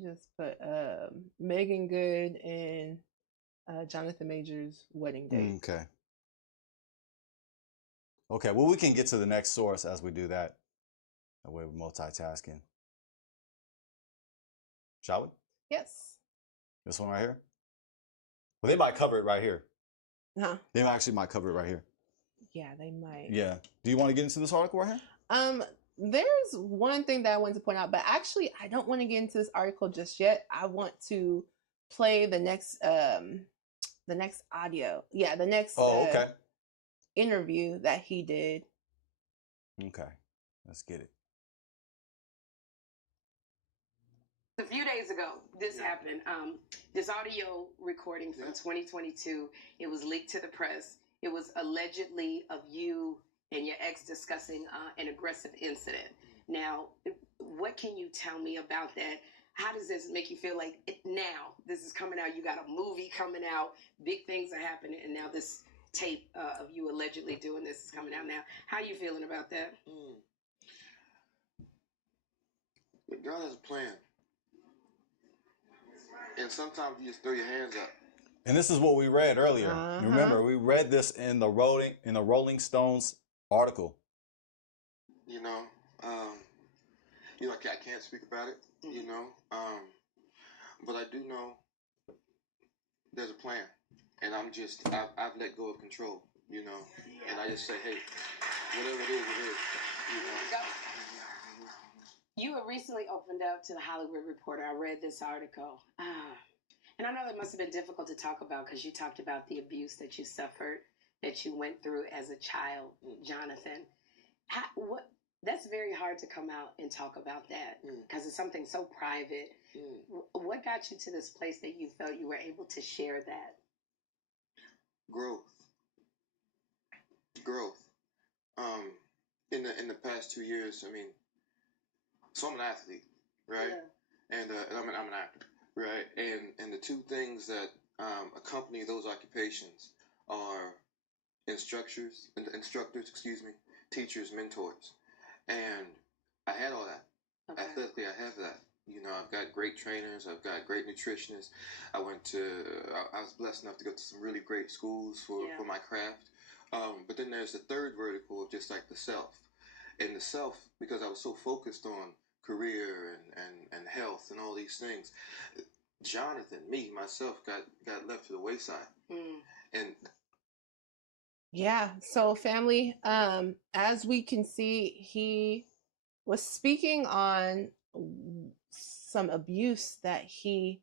Just put Meagan Good and Jonathan Majors wedding date. Okay, well, we can get to the next source as we do that. That way we're multitasking. Shall we? Yes. This one right here? Well, they might cover it right here. Huh? They actually might cover it right here. Yeah, they might. Yeah. Do you want to get into this article right here? There's one thing that I wanted to point out, but actually I don't want to get into this article just yet. I want to play the next audio. Yeah, the next okay. Interview that he did. Okay. Let's get it. A few days ago, this happened. This audio recording from 2022, it was leaked to the press. It was allegedly of you and your ex discussing an aggressive incident. Now, what can you tell me about that? How does this make you feel like now this is coming out? You got a movie coming out, big things are happening, and now this tape of you allegedly doing this is coming out now. How are you feeling about that? God has a plan. And sometimes you just throw your hands up. And this is what we read earlier. Remember, we read this in the Rolling Stones article. I can't speak about it, but I do know there's a plan, and I've let go of control, and I just say, hey, whatever it is, You were recently opened up to the Hollywood Reporter. I read this article. And I know that must have been difficult to talk about because you talked about the abuse that you suffered, that you went through as a child, Jonathan. That's very hard to come out and talk about that because it's something so private. What got you to this place that you felt you were able to share that? Growth. growth. In the past 2 years, I mean, so I'm an athlete, right? Yeah. And I'm an actor, right? And the two things that accompany those occupations are instructors, excuse me, teachers, mentors, and I had all that. Okay. Athletically, I have that. You know, I've got great trainers. I've got great nutritionists. I was blessed enough to go to some really great schools for my craft. But then there's the third vertical of just like the self. And the self, because I was so focused on career and health and all these things, Jonathan, myself, got left to the wayside. And Yeah, so family, as we can see, he was speaking on some abuse that he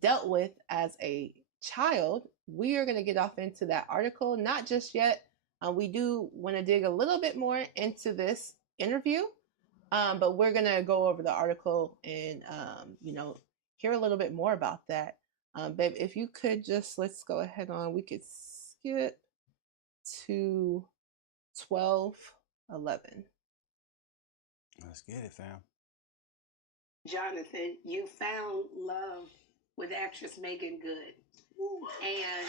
dealt with as a child. We are going to get off into that article, not just yet. We do want to dig a little bit more into this interview, but we're going to go over the article and, hear a little bit more about that. Babe, if you could just, let's go ahead on, we could skip to 12:11. Let's get it, fam. Jonathan, you found love with actress Meagan Good. And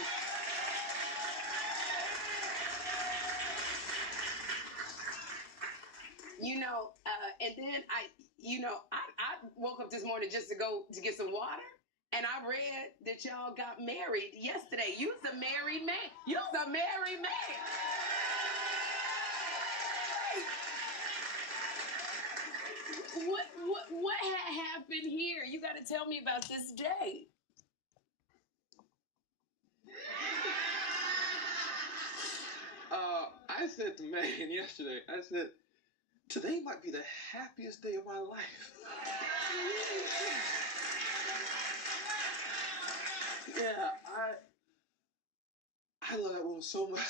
and then I woke up this morning just to go to get some water, and I read that y'all got married yesterday. You's a married man. You's a married man. What had happened here? You got to tell me about this day. I said to Megan yesterday, I said, today might be the happiest day of my life. Yeah, I love that woman so much.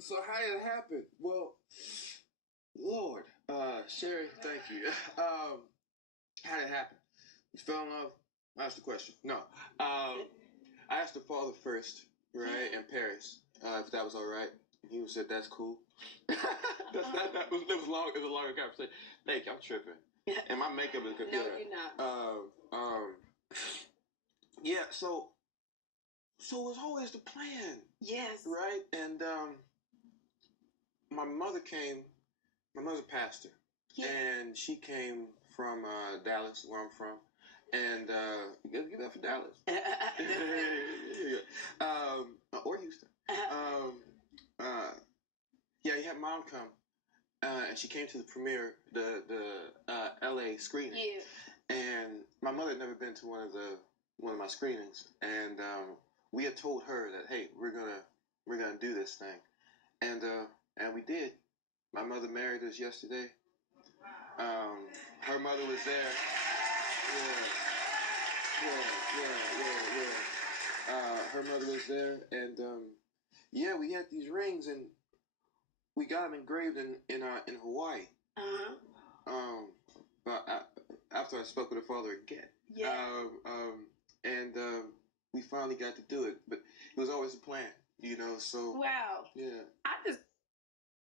So how did it happen? Well, Lord, Sherry, thank you. How did it happen? You fell in love? That's the question. No. I asked the father first, right, in Paris, if that was all right. He said, that's cool. It was a longer conversation. Thank you, I'm tripping. And my makeup is good. No, you're not. Yeah, so it was always the plan. Yes. Right? And my mother's a pastor. Yeah. And she came from Dallas, where I'm from. And you gotta get that for Dallas. Or Houston. Yeah, he had mom come. And she came to the premiere, the LA screening. Yeah. And my mother had never been to one of my screenings. And we had told her that, hey, we're gonna do this thing. And we did. My mother married us yesterday. Her mother was there. Yeah. Her mother was there, and we had these rings, and we got them engraved in Hawaii. But after I spoke with her father again, we finally got to do it. But it was always a plan, So wow, yeah.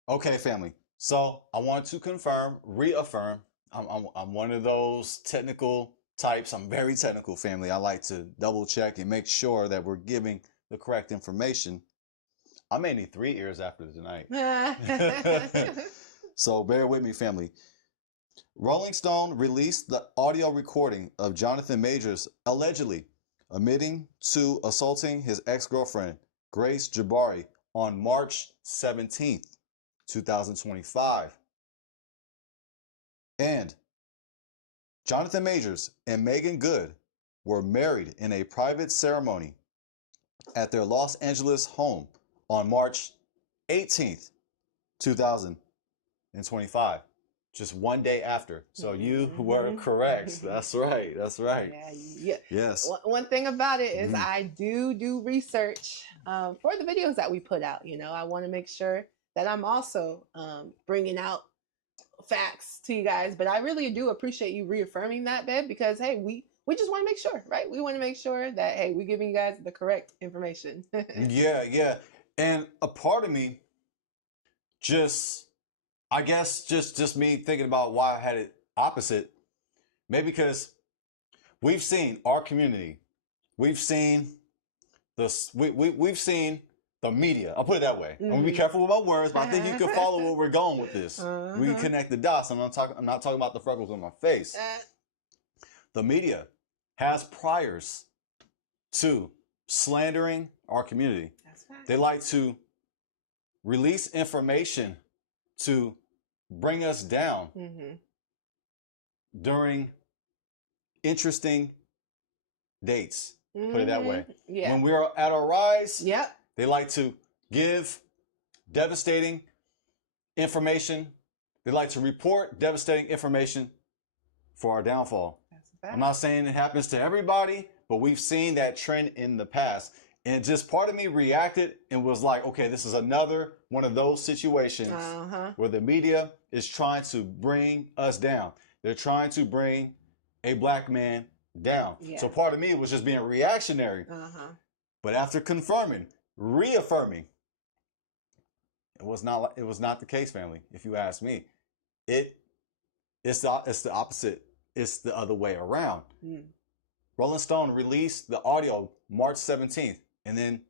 Okay, family. So I want to reaffirm. I'm one of those technical types. I'm very technical, family. I like to double check and make sure that we're giving the correct information. I may need 3 ears after tonight. So bear with me, family. Rolling Stone released the audio recording of Jonathan Majors allegedly admitting to assaulting his ex-girlfriend, Grace Jabbari, on March 17th, 2025. And Jonathan Majors and Meagan Good were married in a private ceremony at their Los Angeles home on March 18th, 2025. Just one day after. So you were correct. That's right. That's right. Yeah. Yes. One thing about it is I do research for the videos that we put out. I want to make sure that I'm also bringing out facts to you guys. But I really do appreciate you reaffirming that, babe, because, hey, we just want to make sure, right? We want to make sure that, hey, we're giving you guys the correct information. Yeah. And a part of me just, I guess, just me thinking about why I had it opposite. Maybe because we've seen our community, we've seen we've seen the media. I'll put it that way. I'm gonna be careful with my words, but I think you can follow where we're going with this. We can connect the dots. I'm not talking about the freckles on my face. The media has priors to slandering our community. That's right. They like to release information to bring us down during interesting dates. Put it that way. Yeah. When we're at our rise, Yep. they like to give devastating information. They like to report devastating information for our downfall. That's a fact. I'm not saying it happens to everybody, but we've seen that trend in the past. And just part of me reacted and was like, okay, this is another one of those situations where the media is trying to bring us down. They're trying to bring a black man down. Yeah. So part of me was just being reactionary. But after confirming, reaffirming, it was not the case, family. If you ask me, it's the opposite. It's the other way around. Rolling Stone released the audio March 17th, and then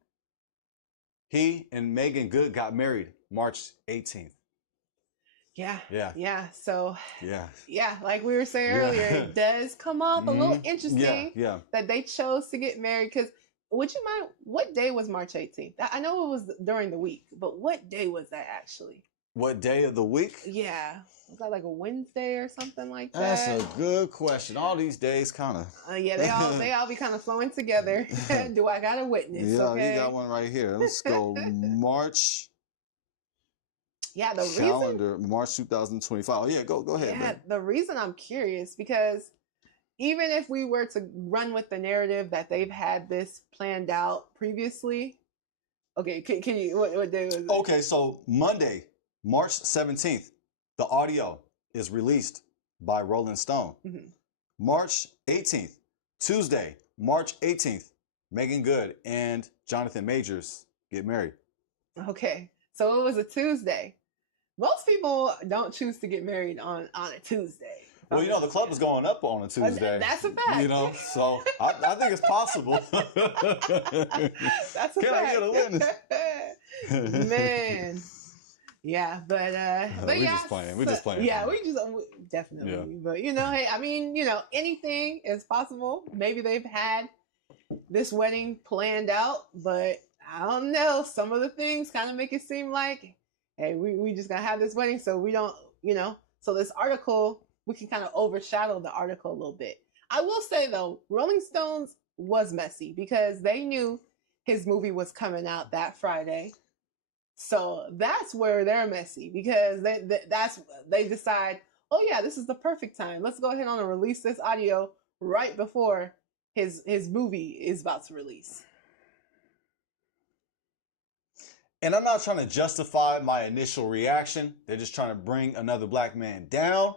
he and Meagan Good got married March 18th. Yeah. So Yeah. like we were saying earlier, it does come off a little interesting Yeah. that they chose to get married. Because would you mind, what day was March 18th? I know it was during the week, but what day was that actually? What day of the week? Yeah. Was that like a Wednesday or something like that? That's a good question. All these days kind of. Yeah, they all be kind of flowing together. Do I got a witness? Yeah, Okay. you got one right here. Let's go March. Yeah, the calendar, March 2025. Oh yeah, go ahead. Yeah, babe. the reason I'm curious, because even if we were to run with the narrative that they've had this planned out previously, okay, can you what day was it? Okay, so Monday, March 17th, the audio is released by Rolling Stone. March 18th, Tuesday, March 18th, Meagan Good and Jonathan Majors get married. Okay, so it was a Tuesday. Most people don't choose to get married on a Tuesday. Well, the club is going up on a Tuesday. That's a fact. So I think it's possible. That's a Can fact. I get a witness? Man. Yeah, but We're yeah, just playing. We're just playing. Yeah, definitely. Yeah. But hey, I mean, anything is possible. Maybe they've had this wedding planned out, but I don't know. Some of the things kind of make it seem like, hey, we just gonna have this wedding, so we don't, So this article, we can kind of overshadow the article a little bit. I will say though, Rolling Stones was messy because they knew his movie was coming out that Friday. So that's where they're messy, because they decide, oh yeah, this is the perfect time. Let's go ahead and release this audio right before his movie is about to release. And I'm not trying to justify my initial reaction. They're just trying to bring another black man down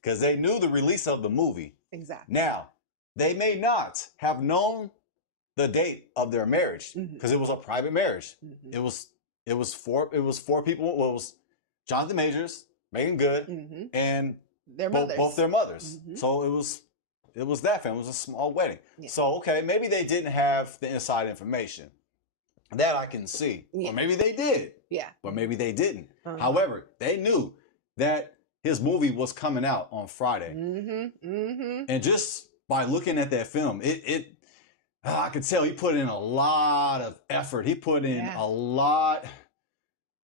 because they knew the release of the movie. Exactly. Now, they may not have known the date of their marriage because it was a private marriage. It was four people. Well, it was Jonathan Majors, Meagan Good, and their mothers. both their mothers. So it was that family. It was a small wedding. Yeah. So okay, maybe they didn't have the inside information. That I can see. Yeah. Or maybe they did. Yeah. But maybe they didn't. However, they knew that his movie was coming out on Friday. And just by looking at that film, I could tell he put in a lot of effort. He put in a lot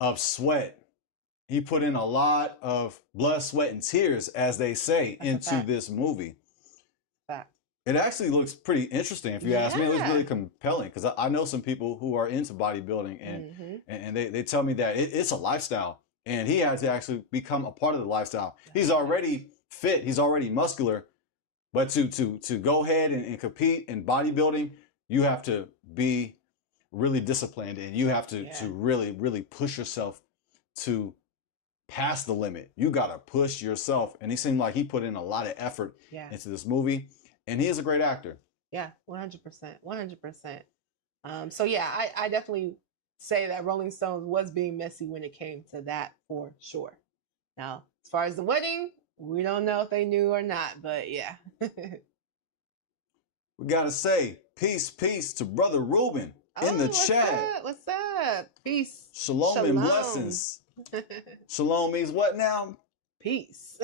of sweat. He put in a lot of blood, sweat, and tears, as they say, into this movie. It actually looks pretty interesting, if you ask me. It looks really compelling because I know some people who are into bodybuilding, and they tell me that it's a lifestyle, and he had to actually become a part of the lifestyle. He's already fit, he's already muscular, but to go ahead and compete in bodybuilding, you have to be really disciplined, and you have to really, really push yourself to pass the limit. You got to push yourself, and he seemed like he put in a lot of effort into this movie. and he is a great actor. Yeah, 100%. 100%. So yeah, I definitely say that Rolling Stones was being messy when it came to that for sure. Now, as far as the wedding, we don't know if they knew or not, but yeah. We gotta say peace to brother Ruben in the what's chat. up? What's up? Peace. Shalom and blessings. Shalom means what now? Peace.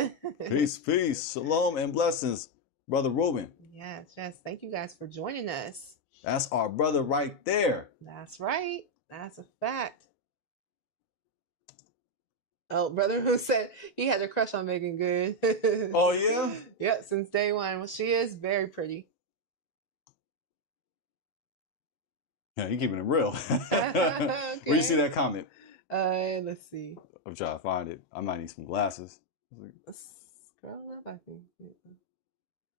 Peace. Shalom and blessings, brother Ruben. Yes. Thank you guys for joining us. That's our brother right there. That's right. That's a fact. Oh, brother who said he had a crush on Meagan Good. Oh, yeah? Yep, since day one. Well, she is very pretty. Yeah, you keeping it real. Okay. Where you see that comment? Let's see. I'm trying to find it. I might need some glasses. Scroll up, I think.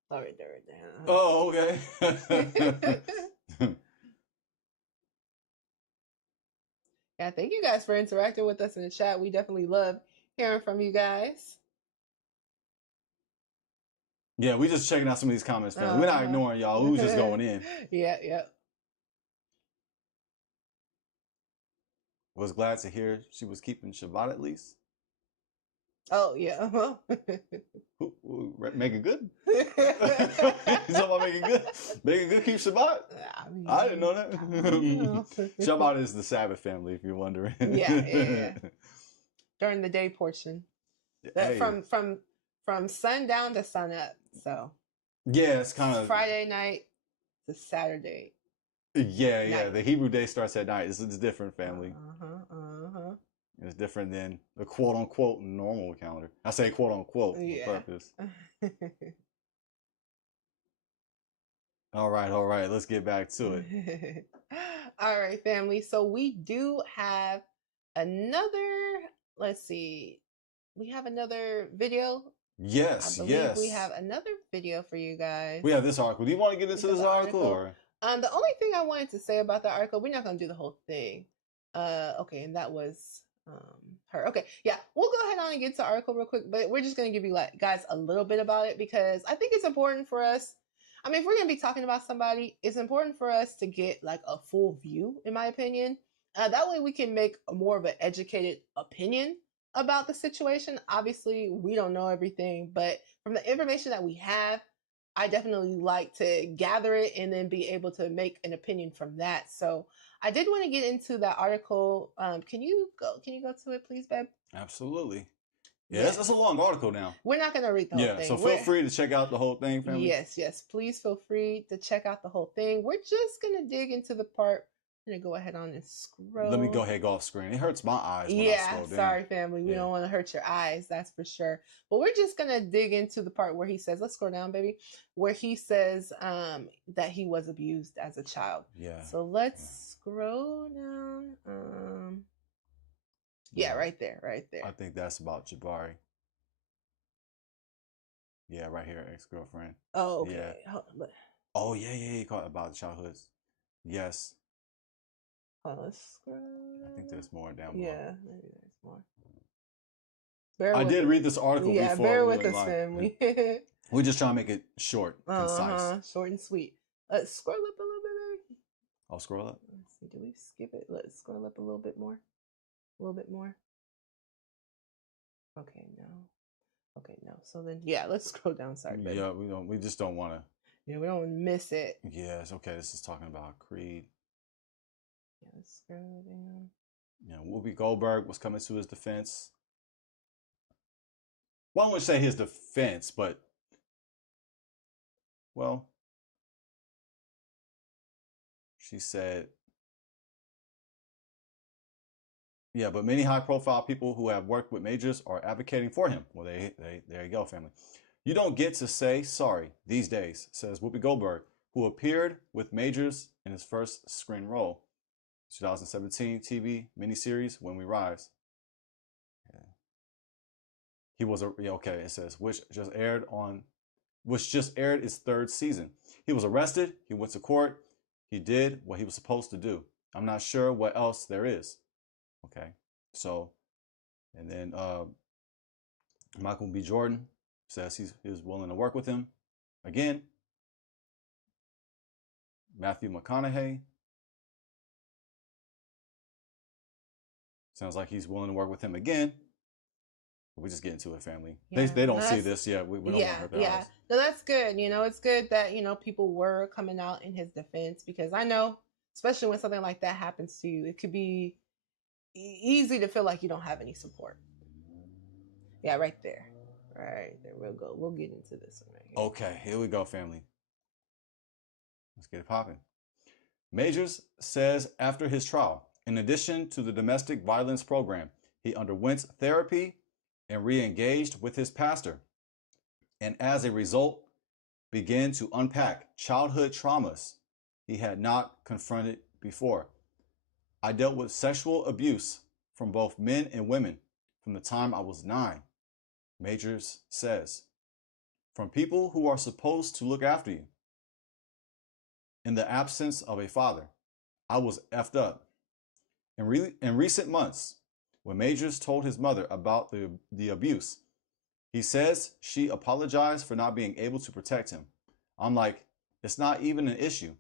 Oh, right there. Oh, okay. Yeah, thank you guys for interacting with us in the chat. We definitely love hearing from you guys. Yeah, we just checking out some of these comments, man. We're not ignoring y'all. Who's just going in. Yeah. Was glad to hear she was keeping Shabbat at least. Oh, yeah. Who, Meagan Good? You talking about Meagan Good? Meagan Good keeps Shabbat? I didn't know that. Shabbat is the Sabbath family, if you're wondering. Yeah. During the day portion. Hey. From sundown to sun up. So yeah, it's kind of Friday night to Saturday. Yeah. Night. The Hebrew day starts at night. It's different, family. Uh-huh. It's different than the quote unquote normal calendar. I say quote unquote on purpose. All right. Let's get back to it. All right, family. So we do have another. Let's see. We have another video. Yes. I believe we have another video for you guys. We have this article. Do you want to get into this article or? The only thing I wanted to say about the article, we're not going to do the whole thing. Okay, and that was her. Okay, yeah, we'll go ahead on and get to the article real quick, but we're just going to give you guys a little bit about it because I think it's important for us. I mean, if we're going to be talking about somebody, it's important for us to get like a full view, in my opinion. That way we can make a more of an educated opinion about the situation. Obviously, we don't know everything, but from the information that we have, I definitely like to gather it and then be able to make an opinion from that. So I did want to get into that article. Can you go to it, please, babe? Absolutely. Yeah, that's a long article now. We're not going to read the whole thing. Yeah, so feel free to check out the whole thing, family. Yes. Please feel free to check out the whole thing. We're just going to dig into the part. I'm going to go ahead on and scroll. Let me go ahead and go off screen. It hurts my eyes when I scroll down. Sorry, family. We don't want to hurt your eyes, that's for sure. But we're just going to dig into the part where he says, let's scroll down, baby, where he says that he was abused as a child. Yeah. So let's scroll down. Yeah, right there. I think that's about Jabbari. Yeah, right here, ex-girlfriend. Oh, okay. Yeah. Oh, yeah, he called about childhoods. Yes. Let's scroll down. I think there's more down below. Yeah, maybe there's more. I did read this article before. Yeah, bear with us, family. We're just trying to make it short, concise. Short and sweet. Let's scroll up a little bit, baby. I'll scroll up. Let's see, do we skip it? Let's scroll up a little bit more. Okay, no. So then, let's scroll down. Sorry, baby. Yeah, we just don't want to. Yeah, we don't want to miss it. Yeah, it's okay. This is talking about Creed. Yeah, let's scroll down. Yeah, Whoopi Goldberg was coming to his defense. Well, I wouldn't say his defense, but well, she said, yeah, but many high-profile people who have worked with Majors are advocating for him. Well, there you go, family. You don't get to say sorry these days, says Whoopi Goldberg, who appeared with Majors in his first screen role, 2017 TV miniseries When We Rise. Yeah. He was it says which just aired its third season. He was arrested. He went to court. He did what he was supposed to do. I'm not sure what else there is. Okay, so, and then Michael B. Jordan says he's willing to work with him again. Matthew McConaughey. Sounds like he's willing to work with him again. We just get into it, family. Yeah, They don't no, see that's- this yet. We don't yeah, want to hurt their yeah. eyes. No, that's good. It's good that, people were coming out in his defense, because I know, especially when something like that happens to you, it could be easy to feel like you don't have any support. Yeah, right there. Right there. We'll go. We'll get into this one right here. Okay, here we go, family. Let's get it popping. Majors says after his trial, in addition to the domestic violence program, he underwent therapy and re-engaged with his pastor, and as a result, began to unpack childhood traumas he had not confronted before. I dealt with sexual abuse from both men and women from the time I was 9, Majors says, from people who are supposed to look after you. In the absence of a father, I was effed up. In recent months, when Majors told his mother about the abuse, he says she apologized for not being able to protect him. I'm like, it's not even an issue.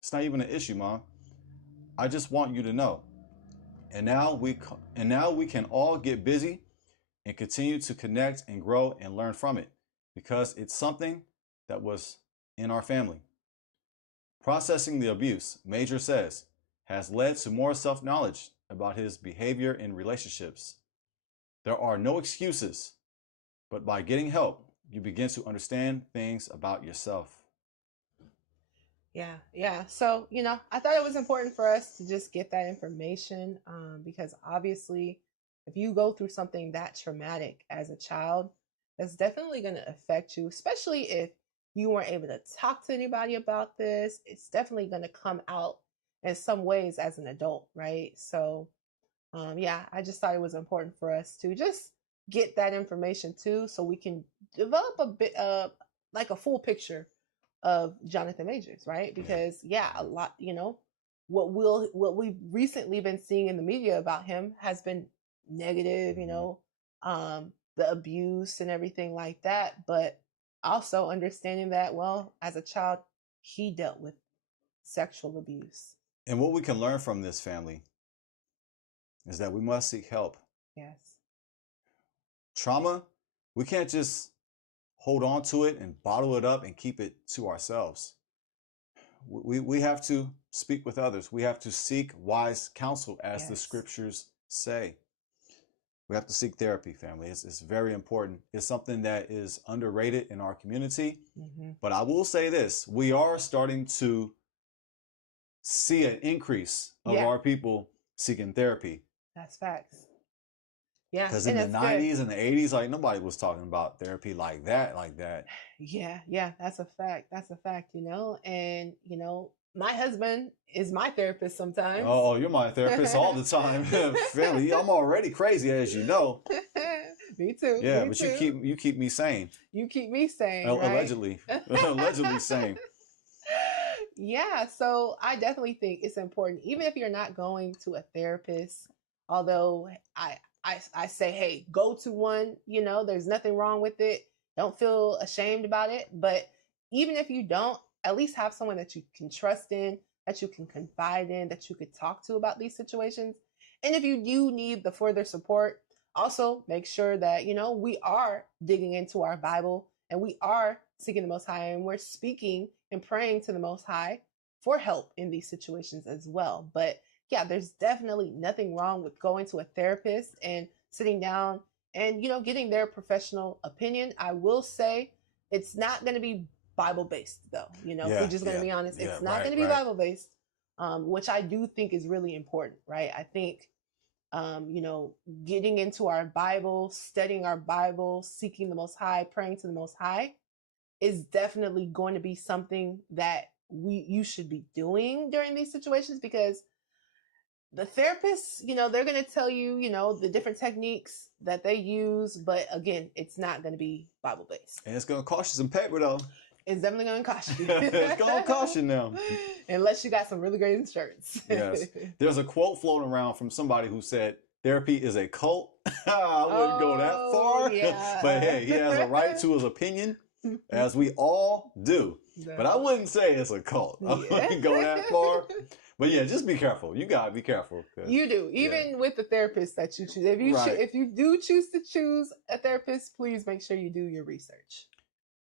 It's not even an issue, Mom. I just want you to know. And now we can all get busy and continue to connect and grow and learn from it, because it's something that was in our family. Processing the abuse, Major says, has led to more self-knowledge about his behavior in relationships. There are no excuses, but by getting help, you begin to understand things about yourself. Yeah. So, I thought it was important for us to just get that information, because obviously, if you go through something that traumatic as a child, that's definitely going to affect you, especially if you weren't able to talk to anybody about this. It's definitely going to come out in some ways as an adult, right? So, I just thought it was important for us to just get that information too, so we can develop a bit of like a full picture of Jonathan Majors, right? Because a lot, what we've recently been seeing in the media about him has been negative, the abuse and everything like that, but also understanding that, well, as a child, he dealt with sexual abuse. And what we can learn from this, family, is that we must seek help. Yes. Trauma, we can't just hold on to it and bottle it up and keep it to ourselves. We have to speak with others. We have to seek wise counsel, as the scriptures say. We have to seek therapy, family. It's very important. It's something that is underrated in our community. Mm-hmm. But I will say this, we are starting to see an increase of our people seeking therapy. That's facts. Yeah. Because in the 90s and the 80s, like, nobody was talking about therapy like that. Yeah, that's a fact. That's a fact, and, my husband is my therapist sometimes. Oh, you're my therapist all the time. Family, I'm already crazy, as you know. Me too. Yeah, me but too. you keep me sane. You keep me sane, right? Allegedly. Allegedly sane. Yeah, so I definitely think it's important, even if you're not going to a therapist, although I say, hey, go to one, there's nothing wrong with it. Don't feel ashamed about it. But even if you don't, at least have someone that you can trust in, that you can confide in, that you could talk to about these situations. And if you do need the further support, also make sure that, we are digging into our Bible and we are seeking the Most High, and we're speaking and praying to the Most High for help in these situations as well. But yeah, there's definitely nothing wrong with going to a therapist and sitting down and, getting their professional opinion. I will say it's not going to be Bible-based, though. If we're just going to be honest, it's not going to be Bible-based, which I do think is really important, right? I think, getting into our Bible, studying our Bible, seeking the Most High, praying to the Most High is definitely going to be something that you should be doing during these situations, because the therapists, they're going to tell you, the different techniques that they use. But again, it's not going to be Bible-based. And it's going to cost you some paper, though. It's definitely going to cost you. It's going to cost you now. Unless you got some really great insurance. Yes. There's a quote floating around from somebody who said, therapy is a cult. I wouldn't go that far. Yeah. But hey, he has a right to his opinion. as we all do. But I wouldn't say it's a cult. I wouldn't go that far. But yeah, just be careful. You gotta be careful. You do, even with the therapist that you choose. If you if you do choose to choose a therapist, please make sure you do your research.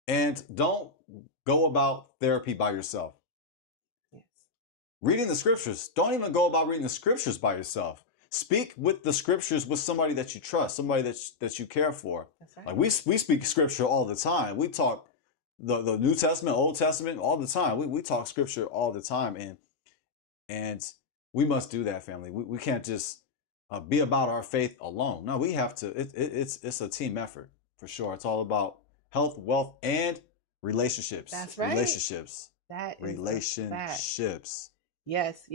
And don't go about therapy by yourself. Yes. Reading the scriptures. Don't even go about reading the scriptures by yourself. Speak with the scriptures with somebody that you trust, somebody that you care for. That's right. Like we speak scripture all the time. We talk the New Testament, Old Testament all the time. We talk scripture all the time, and we must do that, family. We can't just be about our faith alone. No, we have to. It's a team effort for sure. It's all about health, wealth, and relationships. That's right. Relationships. That is relationships. Yes,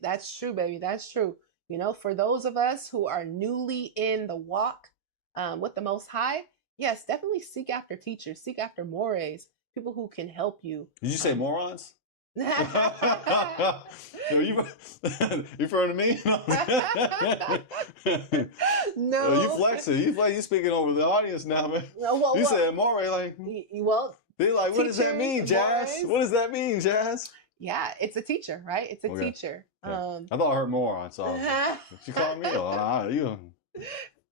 that's true, baby. That's true. You know, for those of us who are newly in the walk with the Most High, yes, definitely seek after teachers, seek after mores, people who can help you. Did you say morons? You referring to me? No. You flexing. You speaking over the audience now, man. No, you said more like. Well, they like, what does that mean, Jazz? mores. What does that mean, Jazz? Yeah, it's a teacher, right? It's a teacher. Yeah. I thought I heard moron, so you called me? You.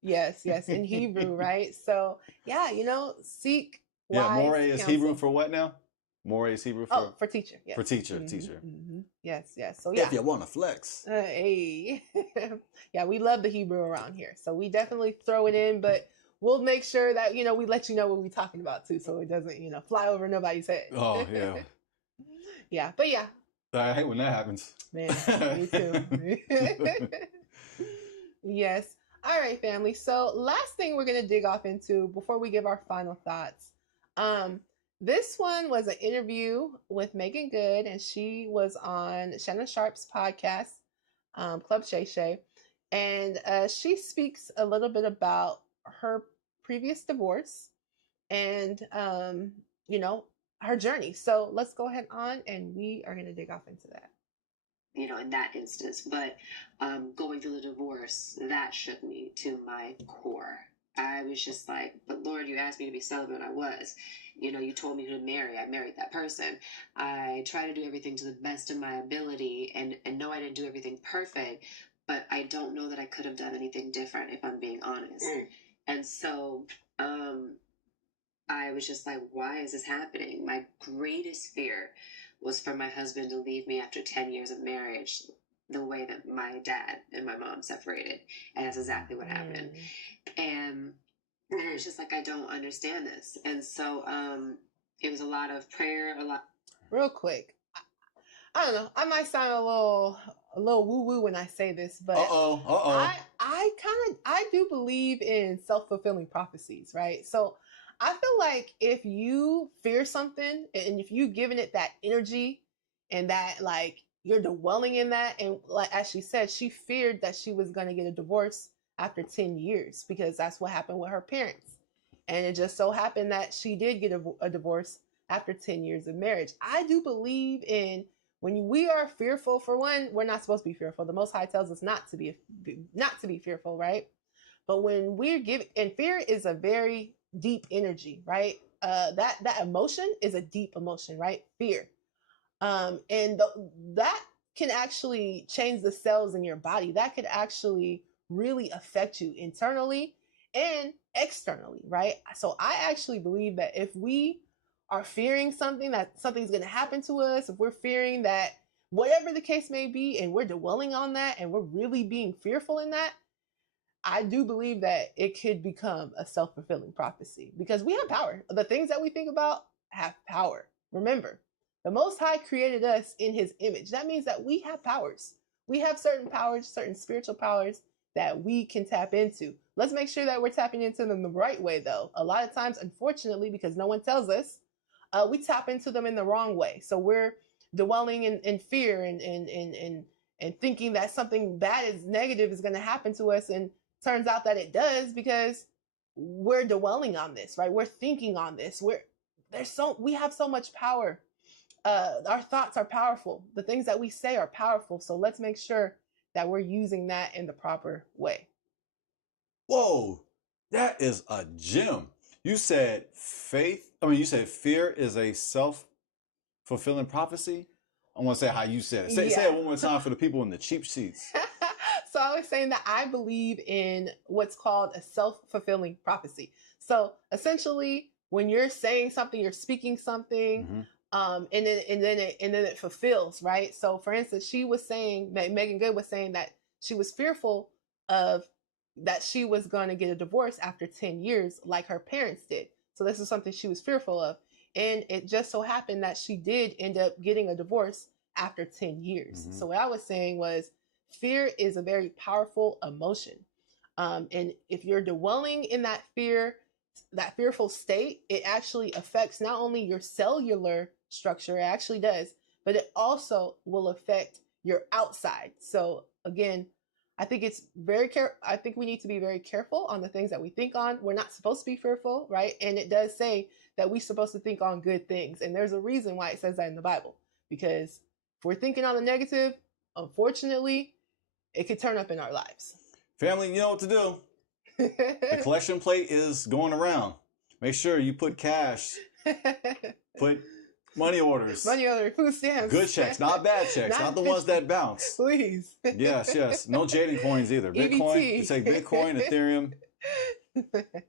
Yes, in Hebrew, right? So yeah, you know, seek. Yeah, more is Hebrew for what now? More is Hebrew for for teacher. Yes. For teacher, teacher. Mm-hmm. Yes. So yeah. If you want to flex. Hey. Yeah, we love the Hebrew around here, so we definitely throw it in, but we'll make sure that we let you know what we're talking about too, so it doesn't fly over nobody's head. Oh yeah. Yeah, but yeah. I hate when that happens. Man, me too. Yes. All right, family. So last thing we're going to dig off into before we give our final thoughts. This one was an interview with Meagan Good, and she was on Shannon Sharp's podcast, Club Shay Shay. And she speaks a little bit about her previous divorce and, her journey. So let's go ahead on, and we are going to dig off into that. In that instance, but going through the divorce, that shook me to my core. I was just like, but Lord, you asked me to be celibate, and I was. You told me who to marry. I married that person. I try to do everything to the best of my ability, and know I didn't do everything perfect, but I don't know that I could have done anything different, if I'm being honest. And so I was just like, why is this happening? My greatest fear was for my husband to leave me after 10 years of marriage, the way that my dad and my mom separated. And that's exactly what happened. And it's just like, I don't understand this. And so it was a lot of prayer, Real quick. I don't know. I might sound a little woo-woo when I say this, but I do believe in self-fulfilling prophecies, right? So I feel like if you fear something and if you've given it that energy and that like you're dwelling in that, and like as she said, she feared that she was going to get a divorce after 10 years because that's what happened with her parents. And it just so happened that she did get a divorce after 10 years of marriage. I do believe in when we are fearful, for one, we're not supposed to be fearful. The Most High tells us not to be fearful, right? But when we're and fear is a very deep energy, right? That emotion is a deep emotion, right? Fear. And that can actually change the cells in your body. That could actually really affect you internally and externally, right? So I actually believe that if we are fearing something, that something's going to happen to us, if we're fearing that whatever the case may be, and we're dwelling on that and we're really being fearful in that, I do believe that it could become a self-fulfilling prophecy because we have power. The things that we think about have power. Remember, the Most High created us in his image. That means that we have powers. We have certain powers, certain spiritual powers that we can tap into. Let's make sure that we're tapping into them the right way, though. A lot of times, unfortunately, because no one tells us, we tap into them in the wrong way. So we're dwelling in fear and thinking that something bad is negative is going to happen to us, and turns out that it does because we're dwelling on this, right? We're thinking on this. We have so much power. Our thoughts are powerful. The things that we say are powerful. So let's make sure that we're using that in the proper way. Whoa, that is a gem. You said you said fear is a self-fulfilling prophecy. I want to say how you said it. Say it one more time for the people in the cheap seats. So I was saying that I believe in what's called a self-fulfilling prophecy. So essentially, when you're saying something, you're speaking something, and then it fulfills, right? So for instance, she was saying that Meagan Good was saying that she was fearful of that she was going to get a divorce after 10 years, like her parents did. So this is something she was fearful of, and it just so happened that she did end up getting a divorce after 10 years. So what I was saying was, fear is a very powerful emotion. And if you're dwelling in that fear, that fearful state, it actually affects not only your cellular structure, it actually does, but it also will affect your outside. So again, I think it's I think we need to be very careful on the things that we think on. We're not supposed to be fearful, right? And it does say that we're supposed to think on good things. And there's a reason why it says that in the Bible, because if we're thinking on the negative, unfortunately, it could turn up in our lives. Family, you know what to do. The collection plate is going around. Make sure you put cash, put money orders, food stamps, good checks, not bad checks, not the ones that bounce. Please. Yes. No jading coins either. Bitcoin, you say Bitcoin, Ethereum,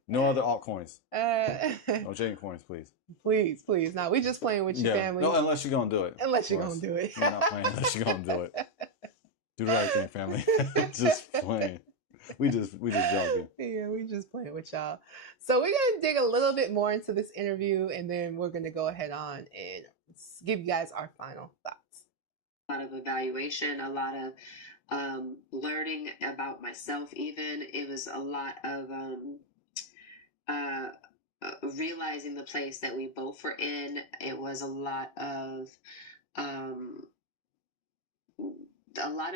no other altcoins. No jading coins, please. Please. Now, we just playing with your family. No, unless you're going to do it. Unless you're going to do it. We're not playing unless you're going to do it. Do the right thing, family. Just playing. We just joking. Yeah, we just playing with y'all. So we're gonna dig a little bit more into this interview, and then we're gonna go ahead on and give you guys our final thoughts. A lot of evaluation, a lot of learning about myself. Even it was a lot of realizing the place that we both were in. It was a lot of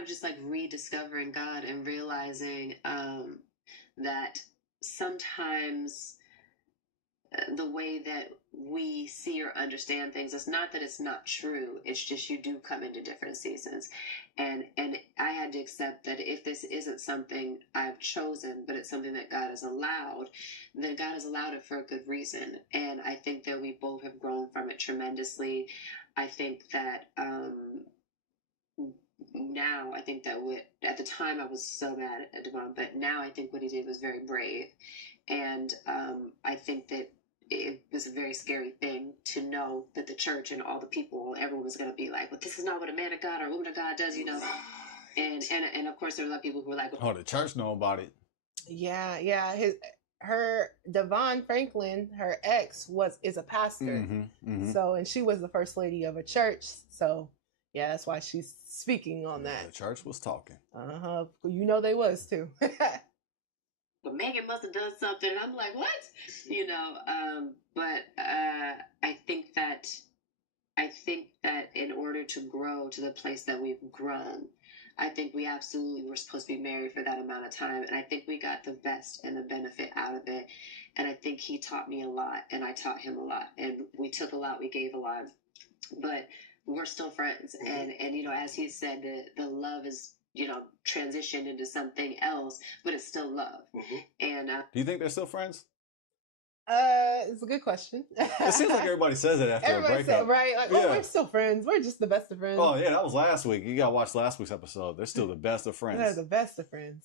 just like rediscovering God and realizing that sometimes the way that we see or understand things, it's not that it's not true, it's just you do come into different seasons. And I had to accept that if this isn't something I've chosen, but it's something that God has allowed, then God has allowed it for a good reason. And I think that we both have grown from it tremendously. I think that now I think that at the time I was so mad at Devon, but now I think what he did was very brave. And I think that it was a very scary thing to know that the church and all the people, everyone was going to be like, well, this is not what a man of God or a woman of God does, you know. And of course there were a lot of people who were like, oh, the church know about it. Yeah. Devon Franklin, her ex, is a pastor. So, and she was the first lady of a church. So yeah, that's why she's speaking on that. The church was talking. You know they was too. But Megan must have done something. And I'm like, what? You know, but I think that in order to grow to the place that we've grown, I think we absolutely were supposed to be married for that amount of time. And I think we got the best and the benefit out of it. And I think he taught me a lot and I taught him a lot. And we took a lot, we gave a lot. But we're still friends. And you know, as he said, the love is, you know, transitioned into something else, but it's still love. And do you think they're still friends? It's a good question. It seems like everybody says it after a breakup. Right? Like, oh, we're still friends. We're just the best of friends. Oh, yeah, that was last week. You got to watch last week's episode. They're still the best of friends. They're the best of friends.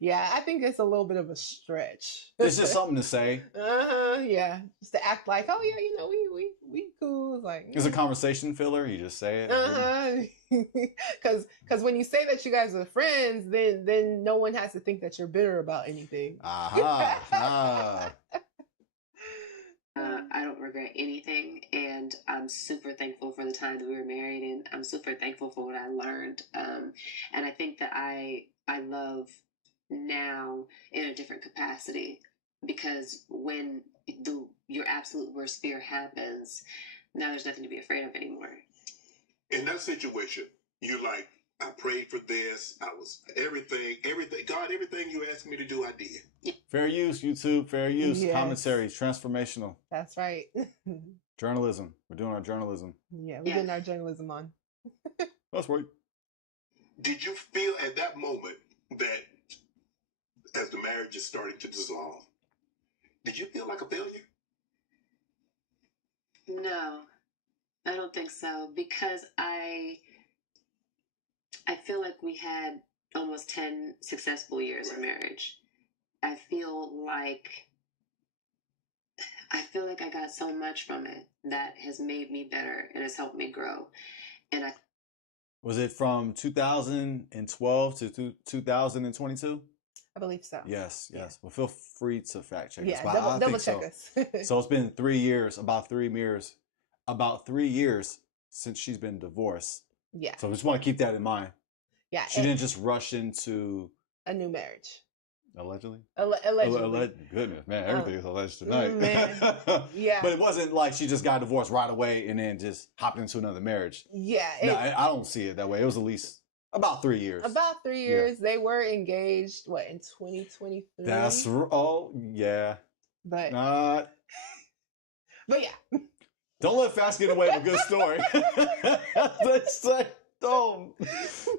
Yeah, I think it's a little bit of a stretch. It's just something to say. Yeah, just to act like, oh yeah, you know, we cool. It's like it's a conversation filler. You just say it. Because when you say that you guys are friends, then no one has to think that you're bitter about anything. I don't regret anything, and I'm super thankful for the time that we were married, and I'm super thankful for what I learned. And I think that I love now in a different capacity, because when your absolute worst fear happens, now there's nothing to be afraid of anymore. In that situation, you're like, I prayed for this. I was everything. God, everything you asked me to do, I did. Fair use, YouTube. Fair use. Yes. Commentary. Transformational. That's right. Journalism. We're doing our journalism. Yeah, we're getting our journalism on. That's right. Did you feel at that moment that as the marriage is starting to dissolve, Did you feel like a failure? No, I don't think so, because I feel like we had almost 10 successful years of marriage. I feel like I got so much from it that has made me better and has helped me grow. And Was it from 2012 to 2022? I believe so. Yes, yes. Well, feel free to fact check us. Yeah, But I double think check so. us. So it's been 3 years, about 3 years since she's been divorced. Yeah. So I just want to keep that in mind. Yeah. She didn't just rush into a new marriage. Allegedly? Allegedly. Goodness, man, everything is alleged tonight. Man. Yeah. But it wasn't like she just got divorced right away and then just hopped into another marriage. Yeah. No, I don't see it that way. It was at least about 3 years. About 3 years. Yeah. They were engaged, what, in 2023? That's, oh, yeah. But Not. But yeah. Don't let Fast get away with a good story. Let's say, oh,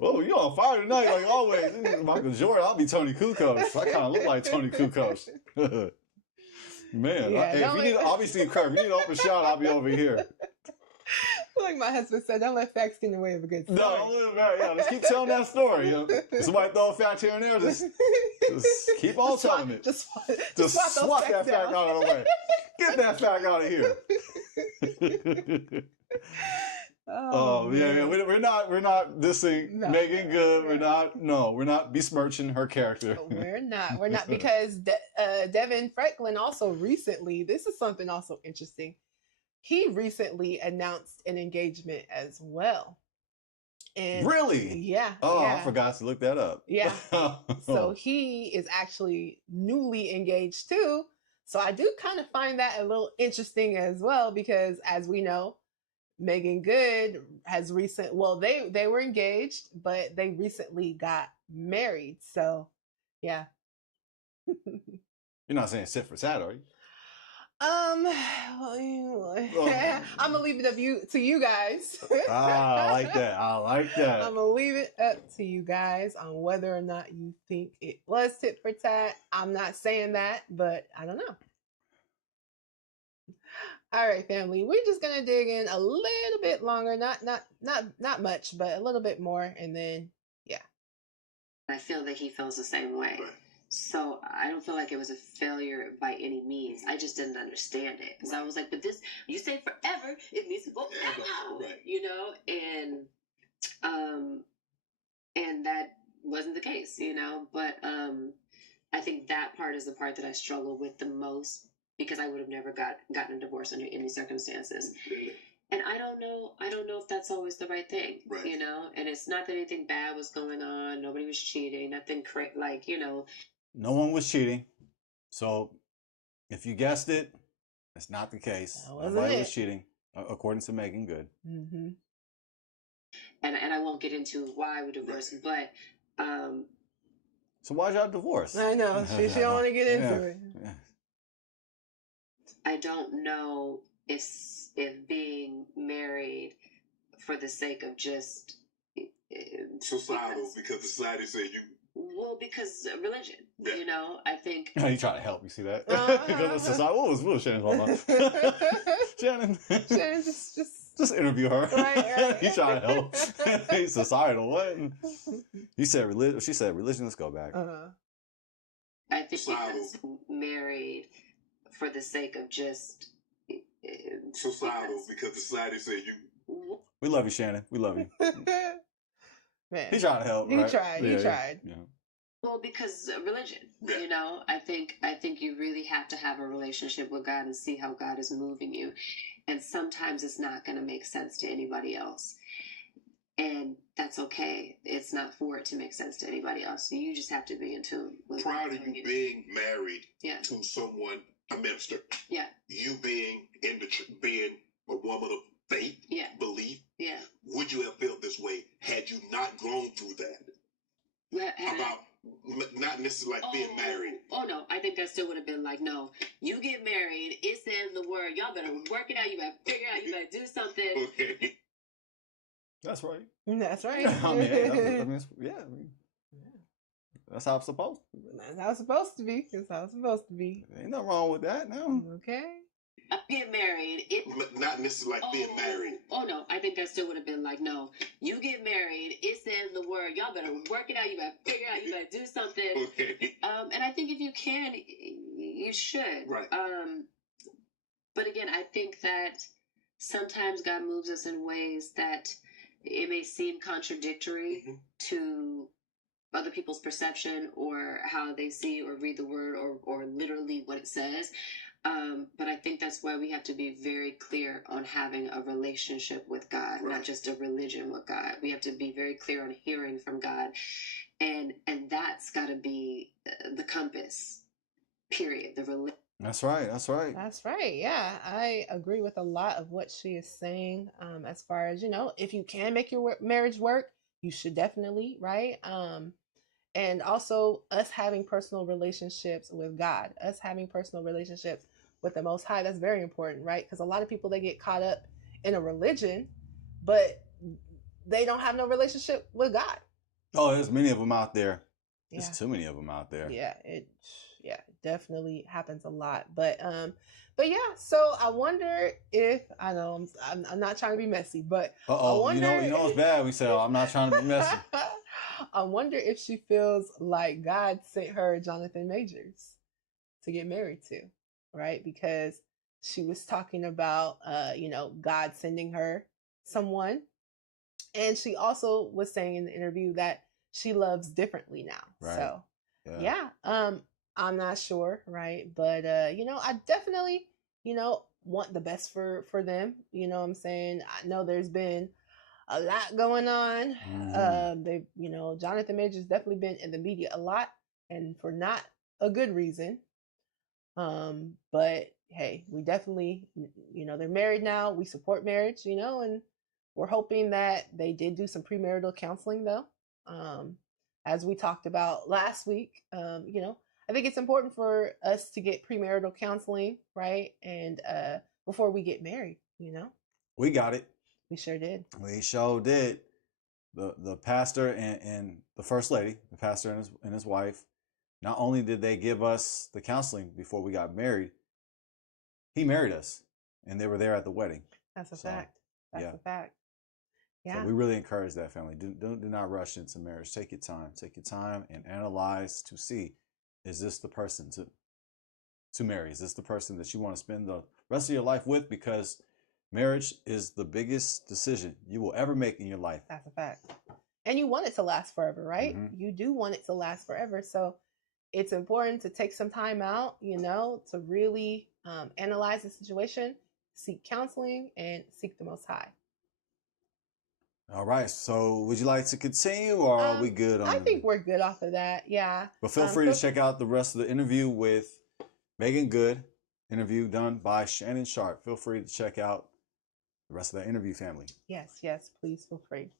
you're on fire tonight, like always. Michael Jordan, I'll be Tony Kukoc. I kind of look like Tony Kukoc. Man, Yeah, hey, if you need, obviously, Kurt, if you need an open shot, I'll be over here. Like my husband said, don't let facts get in the way of a good story. No, don't let it, yeah, just keep telling that story. You know? Somebody throw a fact here and there, just keep on telling it. Just swat that fact out of the way. Get that fact out of here. Oh yeah. We're not dissing Meagan Good. We're not besmirching her character. We're not because Devin Franklin also recently. This is something also interesting. He recently announced an engagement as well. And really? Yeah. Oh, yeah. I forgot to look that up. Yeah. So he is actually newly engaged too. So I do kind of find that a little interesting as well, because as we know, Meagan Good has they were engaged, but they recently got married. So yeah. You're not saying sit for tat, are you? I'm gonna leave it up to you guys. I like that. I'm gonna leave it up to you guys on whether or not you think it was tit for tat. I'm not saying that, but I don't know. All right, family. We're just gonna dig in a little bit longer, not much, but a little bit more, and then yeah. I feel that he feels the same way. Right. So I don't feel like it was a failure by any means. I just didn't understand it because I was like, "But this, you say forever, it needs to go now," right. You know, and that wasn't the case, you know. But I think that part is the part that I struggle with the most, because I would have never gotten a divorce under any circumstances. Really? And I don't know if that's always the right thing, right. You know. And it's not that anything bad was going on. Nobody was cheating. Nothing like, you know. No one was cheating. So if you guessed it, it's not the case. Nobody was cheating, according to Meagan Good. Mm-hmm. And I won't get into why we divorced, but so why'd y'all divorce? I know she don't want to get into it. Yeah. I don't know if being married for the sake of just societal, because society said you. Well, because religion, yeah. You know, I think. You try to help. You see that? Because of society. What was Shannon talking about? Shannon, just interview her. Right. He trying to help. He's societal. What? You said religion. She said religion. Let's go back. I think because married for the sake of just societal, because society said you. We love you, Shannon. We love you. Man. He tried to help. He right? tried. Yeah, he tried. Yeah. Well, because religion, yeah. You know, I think you really have to have a relationship with God and see how God is moving you, and sometimes it's not going to make sense to anybody else, and that's okay. It's not for it to make sense to anybody else. So you just have to be in tune with. Prior to you being married, yeah. To someone, a minister, yeah, you being being a woman of faith, yeah, belief, yeah, would you have felt this way had you not grown through that? About not necessarily like being married. Oh no, I think that still would have been like, no, you get married, it says the word, y'all better work it out, you better figure it out, you better do something. Okay. That's right. That's right. I mean, yeah. That's how it's supposed to be. That's how it's supposed to be. That's how it's supposed to be. Ain't nothing wrong with that, no. Okay. Get married. Not necessarily like being married. Oh no, I think that still would have been like, no, you get married. It says the word. Y'all better work it out. You better figure it out. You better do something. Okay. And I think if you can, you should. Right. But again, I think that sometimes God moves us in ways that it may seem contradictory to other people's perception or how they see or read the word or literally what it says. But I think that's why we have to be very clear on having a relationship with God, not just a religion with God. We have to be very clear on hearing from God. And that's got to be the compass, period. That's right. That's right. That's right. Yeah, I agree with a lot of what she is saying. As far as, if you can make your marriage work, you should definitely, right? And also us having personal relationships with God, us having personal relationships with the Most High. That's very important, right? Because a lot of people, they get caught up in a religion, but they don't have no relationship with God. Oh, there's many of them out there. Yeah. There's too many of them out there. Yeah, it definitely happens a lot. But yeah. So I wonder if I know I'm not trying to be messy, but I wonder, you know it's bad. We say, I'm not trying to be messy. I wonder if she feels like God sent her Jonathan Majors to get married to, right? Because she was talking about, God sending her someone. And she also was saying in the interview that she loves differently now. Right. So, yeah. I'm not sure, right? But, I definitely, want the best for them. You know what I'm saying? I know there's been a lot going on. Jonathan Majors definitely been in the media a lot, and for not a good reason. But hey, we definitely, they're married now. We support marriage, and we're hoping that they did do some premarital counseling though. As we talked about last week, I think it's important for us to get premarital counseling, right? And before we get married, We got it. We sure did. We sure did. The pastor and the first lady, the pastor and his wife, not only did they give us the counseling before we got married, he married us, and they were there at the wedding. That's a fact. That's a fact. Yeah. So we really encourage that, family. Do not rush into marriage. Take your time. Take your time and analyze to see, is this the person to marry? Is this the person that you want to spend the rest of your life with? Because marriage is the biggest decision you will ever make in your life. That's a fact. And you want it to last forever, right? Mm-hmm. You do want it to last forever. So it's important to take some time out, to really analyze the situation, seek counseling, and seek the Most High. All right. So would you like to continue, or are we good on I think we're good off of that. Yeah. But feel free to check out the rest of the interview with Meagan Good, interview done by Shannon Sharp. Feel free to check out the rest of that interview, family. Yes, please feel free.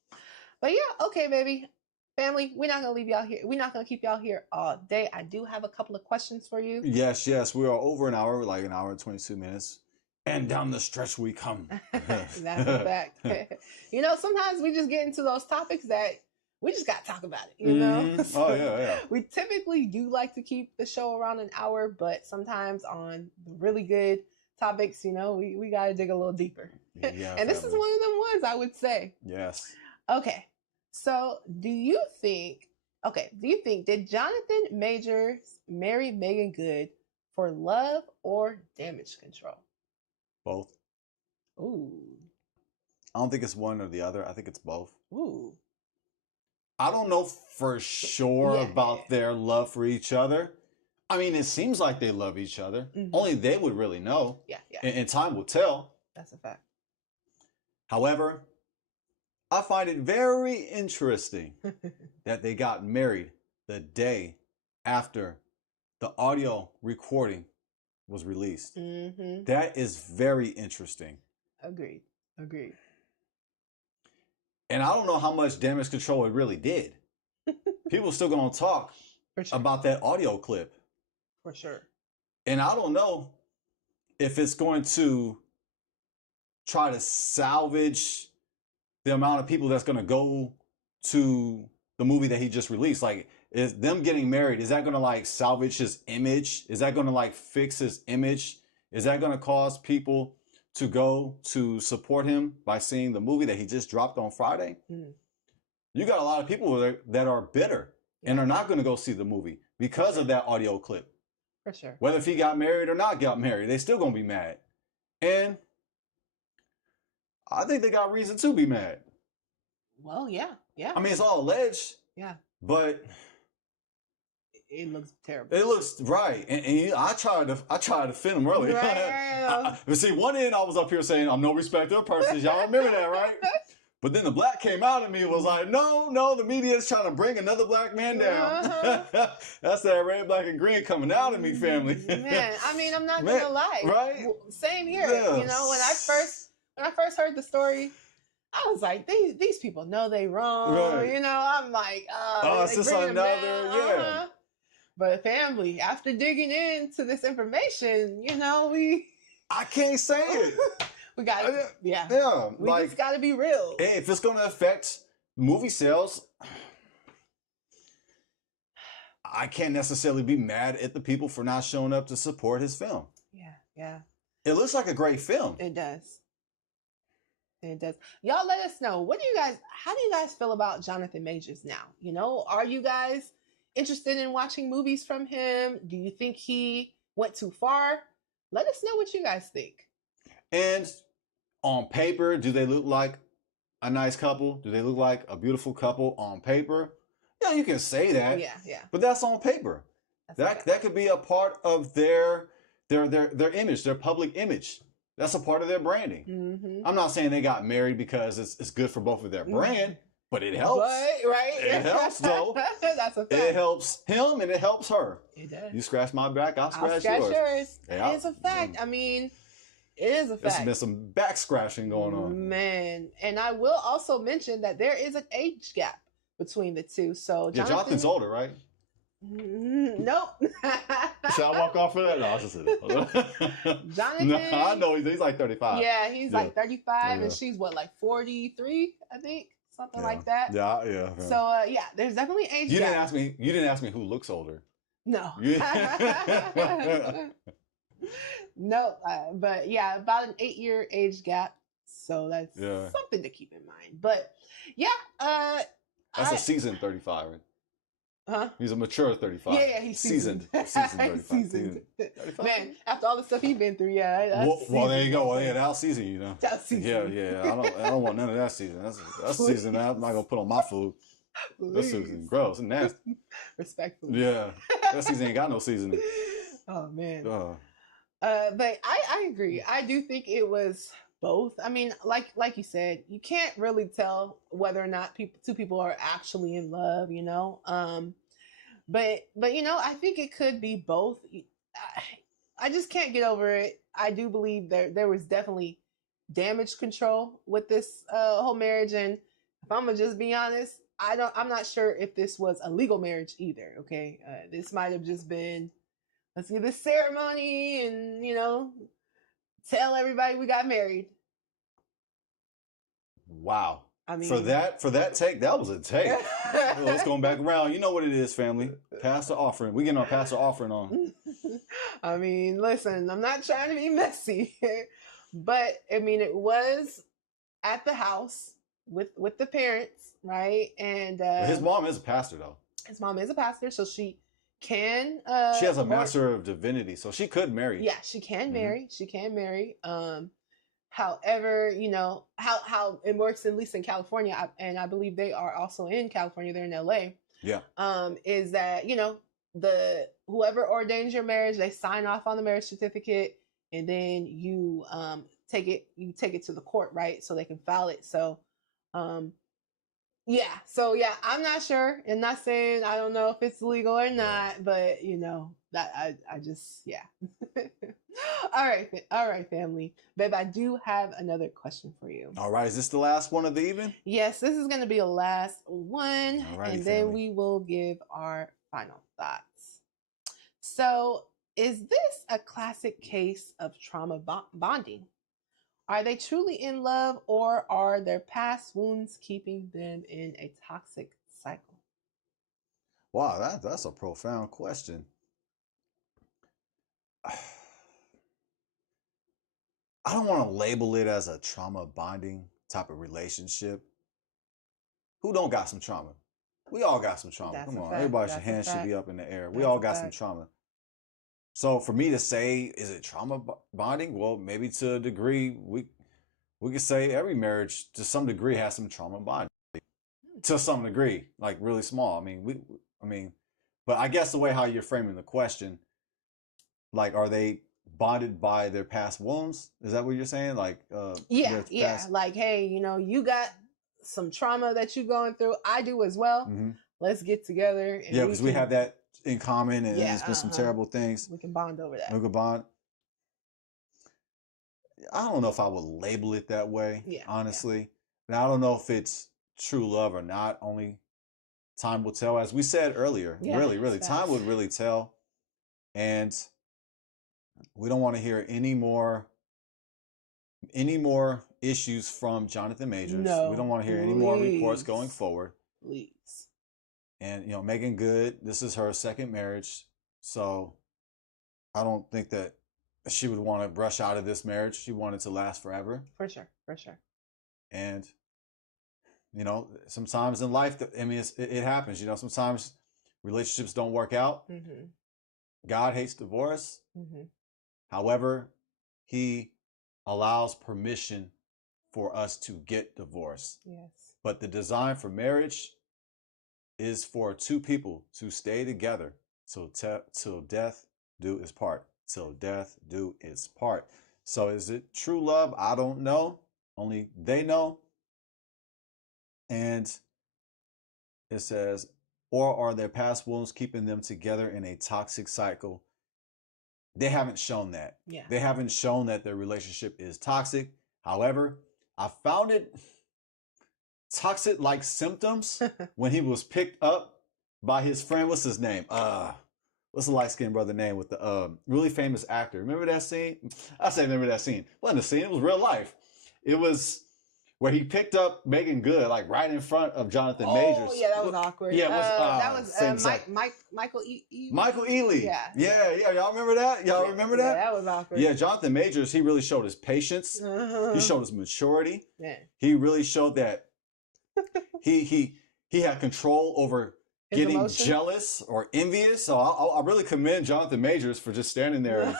But yeah, okay, baby. Family, we're not going to leave y'all here. We're not going to keep y'all here all day. I do have a couple of questions for you. Yes. We are over an hour, like an hour and 22 minutes. And down the stretch we come. That's a fact. Sometimes we just get into those topics that we just got to talk about it, Mm-hmm. So yeah. We typically do like to keep the show around an hour, but sometimes on really good topics, we got to dig a little deeper. Yeah, and this is one of them ones, I would say. Yes. Okay. So do you think, did Jonathan Majors marry Meagan Good for love or damage control? Both. Ooh. I don't think it's one or the other. I think it's both. Ooh. I don't know for sure about their love for each other. I mean, it seems like they love each other. Mm-hmm. Only they would really know. Yeah. And time will tell. That's a fact. However, I find it very interesting that they got married the day after the audio recording was released. Mm-hmm. That is very interesting. Agreed. And I don't know how much damage control it really did. People are still going to talk about that audio clip. For sure. And I don't know if it's going to try to salvage the amount of people that's going to go to the movie that he just released. Like, is them getting married, is that going to like salvage his image? Is that going to like fix his image? Is that going to cause people to go to support him by seeing the movie that he just dropped on Friday? You got a lot of people that are bitter and are not going to go see the movie because of that audio clip. For sure. Whether if he got married or not got married, they still going to be mad. And I think they got reason to be mad. Well, yeah. I mean, it's all alleged. Yeah. But it looks terrible. It looks right. And I tried to defend him earlier. Right. But see, one end I was up here saying, I'm no respecter of persons. Y'all remember that, right? But then the black came out of me and was like, no, the media is trying to bring another black man down. That's that red, black, and green coming out of me, family. Man, I mean, I'm not gonna lie. Right? Same here. Yeah. You know, when I first heard the story, I was like, these people know they wrong. Right. You know, I'm like, it's just another, But family, after digging into this information, you know, I can't say it. We got to, yeah. We like, just got to be real. If it's going to affect movie sales, I can't necessarily be mad at the people for not showing up to support his film. Yeah. It looks like a great film. It does. Y'all let us know. How do you guys feel about Jonathan Majors now? You know, are you guys interested in watching movies from him? Do you think he went too far? Let us know what you guys think. And on paper, do they look like a nice couple? Do they look like a beautiful couple on paper? Yeah, you can say that. Yeah. But that's on paper. That could be a part of their image, their public image. That's a part of their branding. Mm-hmm. I'm not saying they got married because it's good for both of their brand, but it helps. Right? It helps, though. That's a fact. It helps him and it helps her. It does. You scratch my back, I'll scratch yours. Yeah, it's a fact. I mean, it is a fact. There's been some back scratching going on. Man. And I will also mention that there is an age gap between the two. So Jonathan's older, right? Nope. Should I walk off for that? No, I was just kidding. Jonathan. No, I know he's like 35. Yeah, he's like 35 and she's like 43, I think. Something like that. Yeah. So there's definitely age gap. You didn't ask me who looks older. No. No, but yeah, about an 8-year age gap. So that's something to keep in mind. But that's a seasoned 35, right? Huh? He's a mature 35. Yeah, he's seasoned. Seasoned 35. Seasoned. Man, after all the stuff he's been through, well, there you go. Well, that'll season, you know. That'll season. Yeah. I don't want none of that season. That's season I'm not gonna put on my food. That's season gross and nasty. Respectfully. Yeah, that season ain't got no seasoning. Oh man. But I agree. I do think it was both. I mean, like you said, you can't really tell whether or not two people are actually in love, you know. But you know, I think it could be both. I just can't get over it. I do believe there was definitely damage control with this whole marriage, and if I'm gonna just be honest, I'm not sure if this was a legal marriage either. Okay, this might have just been, let's do this ceremony and, you know, tell everybody we got married. Wow. I mean, for that take, that was a take. Well, let's go back around. You know what it is, family. Pastor offering. We getting our pastor offering on. I mean, listen, I'm not trying to be messy, but I mean, it was at the house with the parents, right? And his mom is a pastor, though. His mom is a pastor, so she can. She has a master of divinity, so she could marry. Yeah, she can marry. She can marry. However, you know how it works, at least in California, and I believe they are also in California. They're in LA. Yeah. Is that, you know, whoever ordains your marriage, they sign off on the marriage certificate, and then you take it to the court, right? So they can file it. So, I'm not sure. I'm not saying I don't know if it's legal or not, but you know that I just All right, family. Babe, I do have another question for you. All right, is this the last one of the evening? Yes, this is going to be a last one, and then we will give our final thoughts. So, is this a classic case of trauma bonding? Are they truly in love, or are their past wounds keeping them in a toxic cycle? Wow, that's a profound question. I don't want to label it as a trauma bonding type of relationship. Who don't got some trauma? We all got some trauma. That's Come a on, fact. everybody's That's a hands should fact. be up in the air. We That's all a got some fact. trauma. So for me to say, is it trauma bonding? Well, maybe to a degree, we could say every marriage to some degree has some trauma bonding. To some degree, like really small. I mean, but I guess the way how you're framing the question, like, are they bonded by their past wounds? Is that what you're saying? Like, Yeah. Like, hey, you got some trauma that you're going through. I do as well. Mm-hmm. Let's get together. And Yeah, because we have that in common, and Yeah, it's been some terrible things. we can bond over that. We could bond. I don't know if I would label it that way. Yeah, honestly, and I don't know if it's true love or not. Only time will tell. As we said earlier, Yeah, really, that's time facts. would really tell. And we don't want to hear any more issues from Jonathan Majors. No, we don't want to hear any more reports please. going forward. Please. And Meagan Good, this is her second marriage, so I don't think that she would want to brush out of this marriage. She wanted to last forever. For sure. For sure. And sometimes in life, it happens. Sometimes relationships don't work out. Mm-hmm. God hates divorce. Mm-hmm. However, He allows permission for us to get divorced. Yes. But the design for marriage is for two people to stay together till death do its part. Till death do its part. So is it true love? I don't know. Only they know. And it says, or are their past wounds keeping them together in a toxic cycle? They haven't shown that. Yeah. They haven't shown that their relationship is toxic. However, I found it toxic-like symptoms when he was picked up by his friend. What's his name? What's the light-skinned brother name with the really famous actor? Remember that scene? I say remember that scene. It wasn't a scene. It was real life. It was where he picked up Meagan Good, like right in front of Jonathan Majors. Oh, yeah, that was awkward. Yeah, that was Michael Michael Ealy. Yeah. Y'all remember that? Y'all remember that? Yeah, that was awkward. Yeah, Jonathan Majors, he really showed his patience. He showed his maturity. Yeah. He really showed that he had control over His getting emotion? jealous or envious. So I really commend Jonathan Majors for just standing there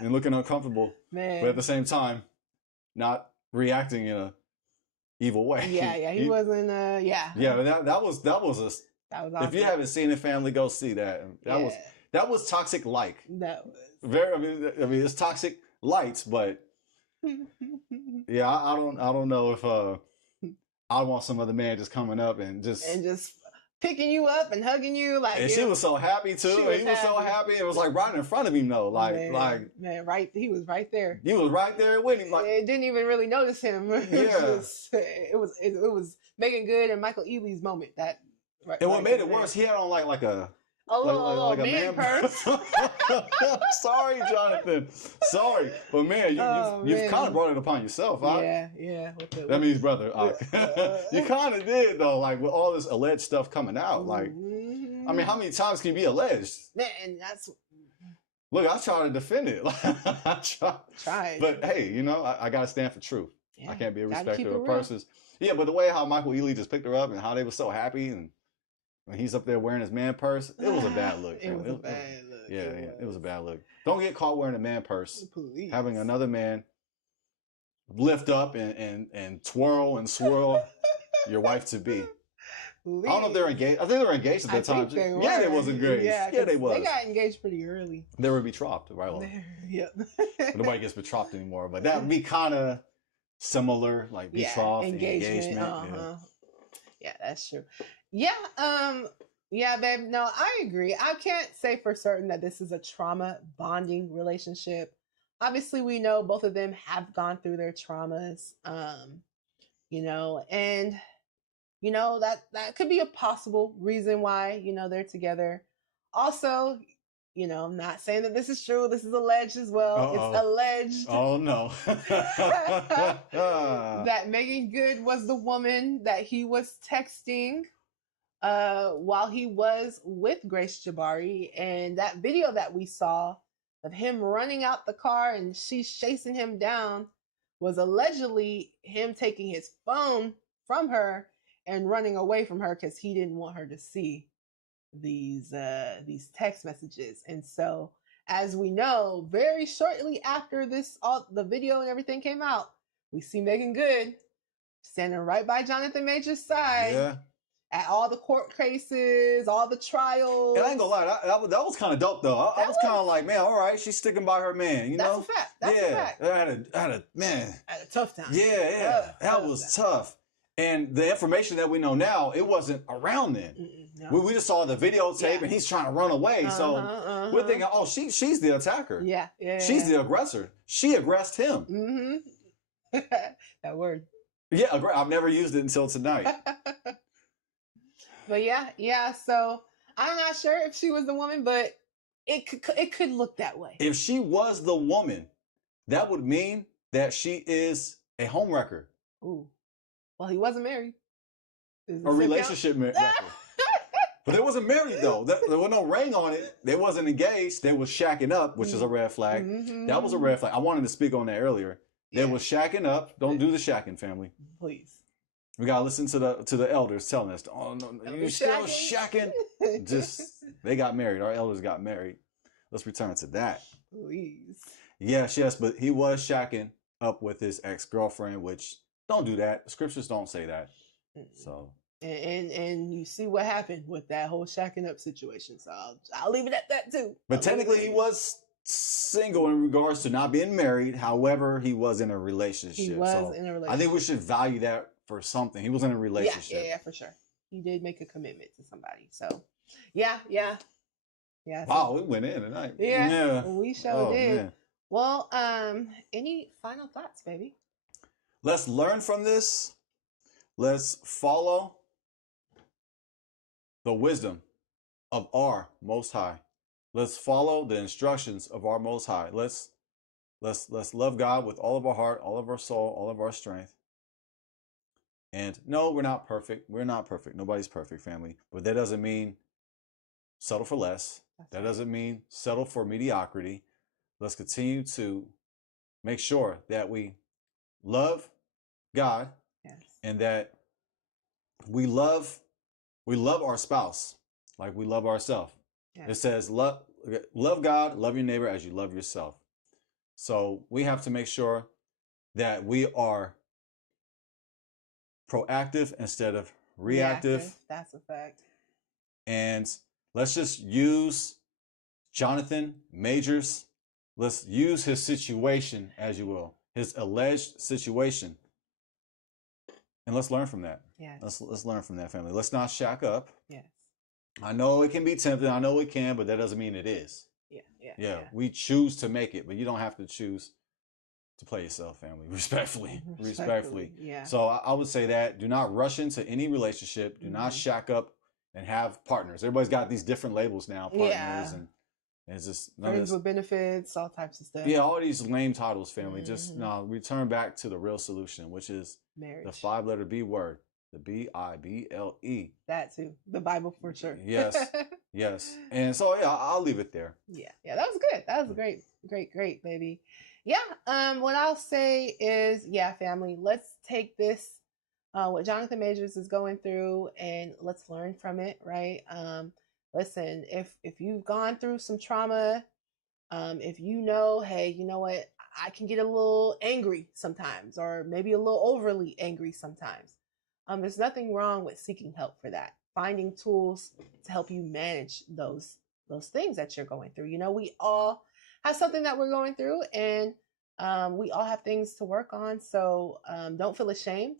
and looking uncomfortable, Man. but at the same time, not reacting in a evil way. Yeah, he wasn't. Yeah, but that was awkward. If you haven't seen it, family, go see that. That was toxic like. That was very. I mean, it's toxic lights, but yeah, I don't know if I want some other man just coming up and just picking you up and hugging you like. And she was so happy too. He was so happy. It was like right in front of him though. Man, right. He was right there. He was right there with him. Like, it didn't even really notice him. Yeah. It was Meagan Good and Michael Ealy's moment that. Right, and what made it worse, he had on like a little man purse. Sorry, Jonathan. Sorry, but man, you've kind of brought it upon yourself. Yeah. That means, brother, you kind of did though. Like with all this alleged stuff coming out, like, I mean, how many times can you be alleged? Man, that's. Look, I try to defend it. I tried. But hey, I gotta stand for truth. Yeah, I can't be a respecter of persons. Yeah, but the way how Michael Ealy just picked her up and how they were so happy and when he's up there wearing his man purse, it was a bad look. It was a bad look. Yeah, it was a bad look. Don't get caught wearing a man purse. Please. Having another man lift up and twirl and swirl your wife to be. Please. I don't know if they're engaged. I think they were engaged at that time. Yeah, they was engaged. Yeah, they was. They got engaged pretty early. They were betrothed, right? Yeah. Nobody gets betrothed anymore, but that would be kind of similar, like betrothed, engagement. Yeah, that's true. Yeah, babe. No, I agree. I can't say for certain that this is a trauma bonding relationship. Obviously, we know both of them have gone through their traumas. And that could be a possible reason why, they're together. Also, I'm not saying that this is true. This is alleged as well. Uh-oh. It's alleged. Oh, no. That Meagan Good was the woman that he was texting while he was with Grace Jabbari, and that video that we saw of him running out the car and she's chasing him down was allegedly him taking his phone from her and running away from her because he didn't want her to see these text messages. And so, as we know, very shortly after the video and everything came out, we see Meagan Good standing right by Jonathan Majors' side. Yeah. At all the court cases, all the trials. And I ain't gonna lie, that was kind of dope though. I was kind of like, man, all right, she's sticking by her man, you know? That's a fact. That's a fact. I had a tough time. Yeah, that was tough. And the information that we know now, it wasn't around then. No. We just saw the videotape and he's trying to run away. So we're thinking, oh, she's the attacker. Yeah. She's the aggressor. She aggressed him. Mm-hmm. That word. Yeah, I've never used it until tonight. But yeah. So I'm not sure if she was the woman, but it could look that way. If she was the woman, that would mean that she is a homewrecker. Ooh. Well, he wasn't married. A relationship record. But they wasn't married though. There was no ring on it. They wasn't engaged. They was shacking up, which is a red flag. Mm-hmm. That was a red flag. I wanted to speak on that earlier. They was shacking up. Don't do the shacking, family. Please. We gotta listen to the elders telling us, oh no, you still shacking. Just they got married. Our elders got married. Let's return to that. Please. Yes, but he was shacking up with his ex-girlfriend, which don't do that. The scriptures don't say that. So and you see what happened with that whole shacking up situation. So I'll leave it at that too. But technically he was single in regards to not being married. However, he was in a relationship. He was in a relationship. I think we should value that for something. He was in a relationship. Yeah, for sure. He did make a commitment to somebody. So yeah. Wow, we went in tonight. Yeah. We sure did. Man. Well, any final thoughts, baby? Let's learn from this. Let's follow the wisdom of our Most High. Let's follow the instructions of our Most High. Let's love God with all of our heart, all of our soul, all of our strength. And no, we're not perfect. We're not perfect. Nobody's perfect, family. But that doesn't mean settle for less. That doesn't mean settle for mediocrity. Let's continue to make sure that we love God and that we love our spouse like we love ourselves. It says love God, love your neighbor as you love yourself. So we have to make sure that we are proactive instead of reactive. That's a fact. And let's just use Jonathan Majors. Let's use his situation, as you will, his alleged situation. And let's learn from that. Yeah. Let's learn from that, family. Let's not shack up. Yes. I know it can be tempting. I know it can, but that doesn't mean it is. Yeah. We choose to make it, but you don't have to choose to play yourself, family. Respectfully. Yeah. So I would say that do not rush into any relationship. Do not shack up and have partners. Everybody's got these different labels now, partners, and it's just friends with benefits, all types of stuff. Yeah, all these lame titles, family. Just return back to the real solution, which is marriage. The 5-letter B word, the Bible. That too, the Bible for sure. Yes. And so I'll leave it there. Yeah, that was good. That was great, baby. Yeah. What I'll say is, family, let's take this, what Jonathan Majors is going through, and let's learn from it, right? Listen, if you've gone through some trauma, if you know, hey, you know what, I can get a little angry sometimes, or maybe a little overly angry sometimes. There's nothing wrong with seeking help for that. Finding tools to help you manage those things that you're going through. You know, we all have something that we're going through, and we all have things to work on. So don't feel ashamed.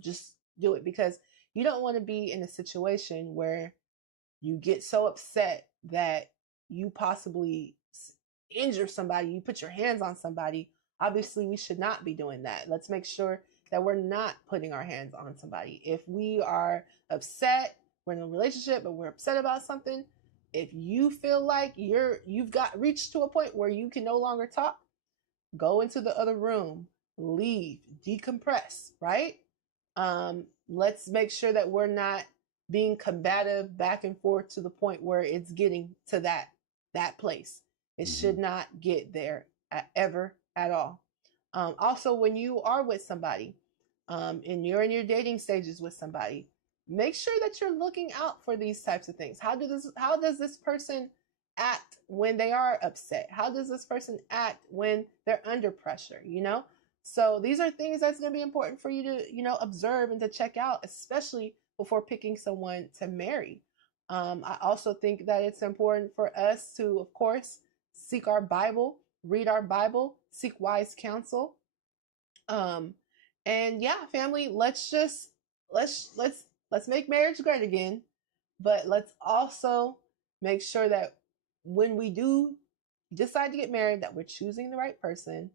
Just do it, because you don't want to be in a situation where you get so upset that you possibly injure somebody, you put your hands on somebody. Obviously, we should not be doing that. Let's make sure that we're not putting our hands on somebody. If we are upset, we're in a relationship, but we're upset about something, if you feel like you've got reached to a point where you can no longer talk, go into the other room, leave, decompress, right? Let's make sure that we're not being combative back and forth to the point where it's getting to that place. It should not get there ever at all. Also, when you are with somebody, and you're in your dating stages with somebody, make sure that you're looking out for these types of things. How does this person act when they are upset? How does this person act when they're under pressure? So these are things that's going to be important for you to observe and to check out, especially before picking someone to marry. I also think that it's important for us to, of course, seek our Bible, read our Bible, seek wise counsel. And yeah, family, let's make marriage great again, but let's also make sure that when we do decide to get married, that we're choosing the right person.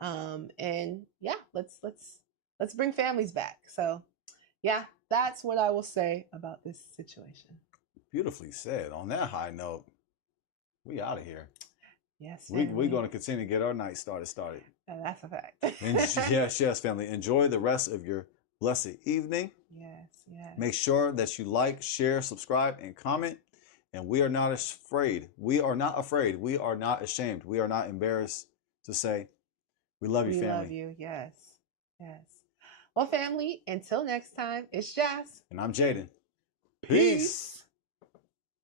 And yeah, let's bring families back. So yeah, that's what I will say about this situation. Beautifully said. On that high note, we out of here. Yes, we're going to continue to get our night started. That's a fact. And yes, family. Enjoy the rest of your blessed evening. Yes. Make sure that you like, share, subscribe, and comment. And we are not afraid. We are not afraid. We are not ashamed. We are not embarrassed to say, we love you, family. We love you. Yes. Well, family, until next time, it's Jazz. And I'm Jaden. Peace.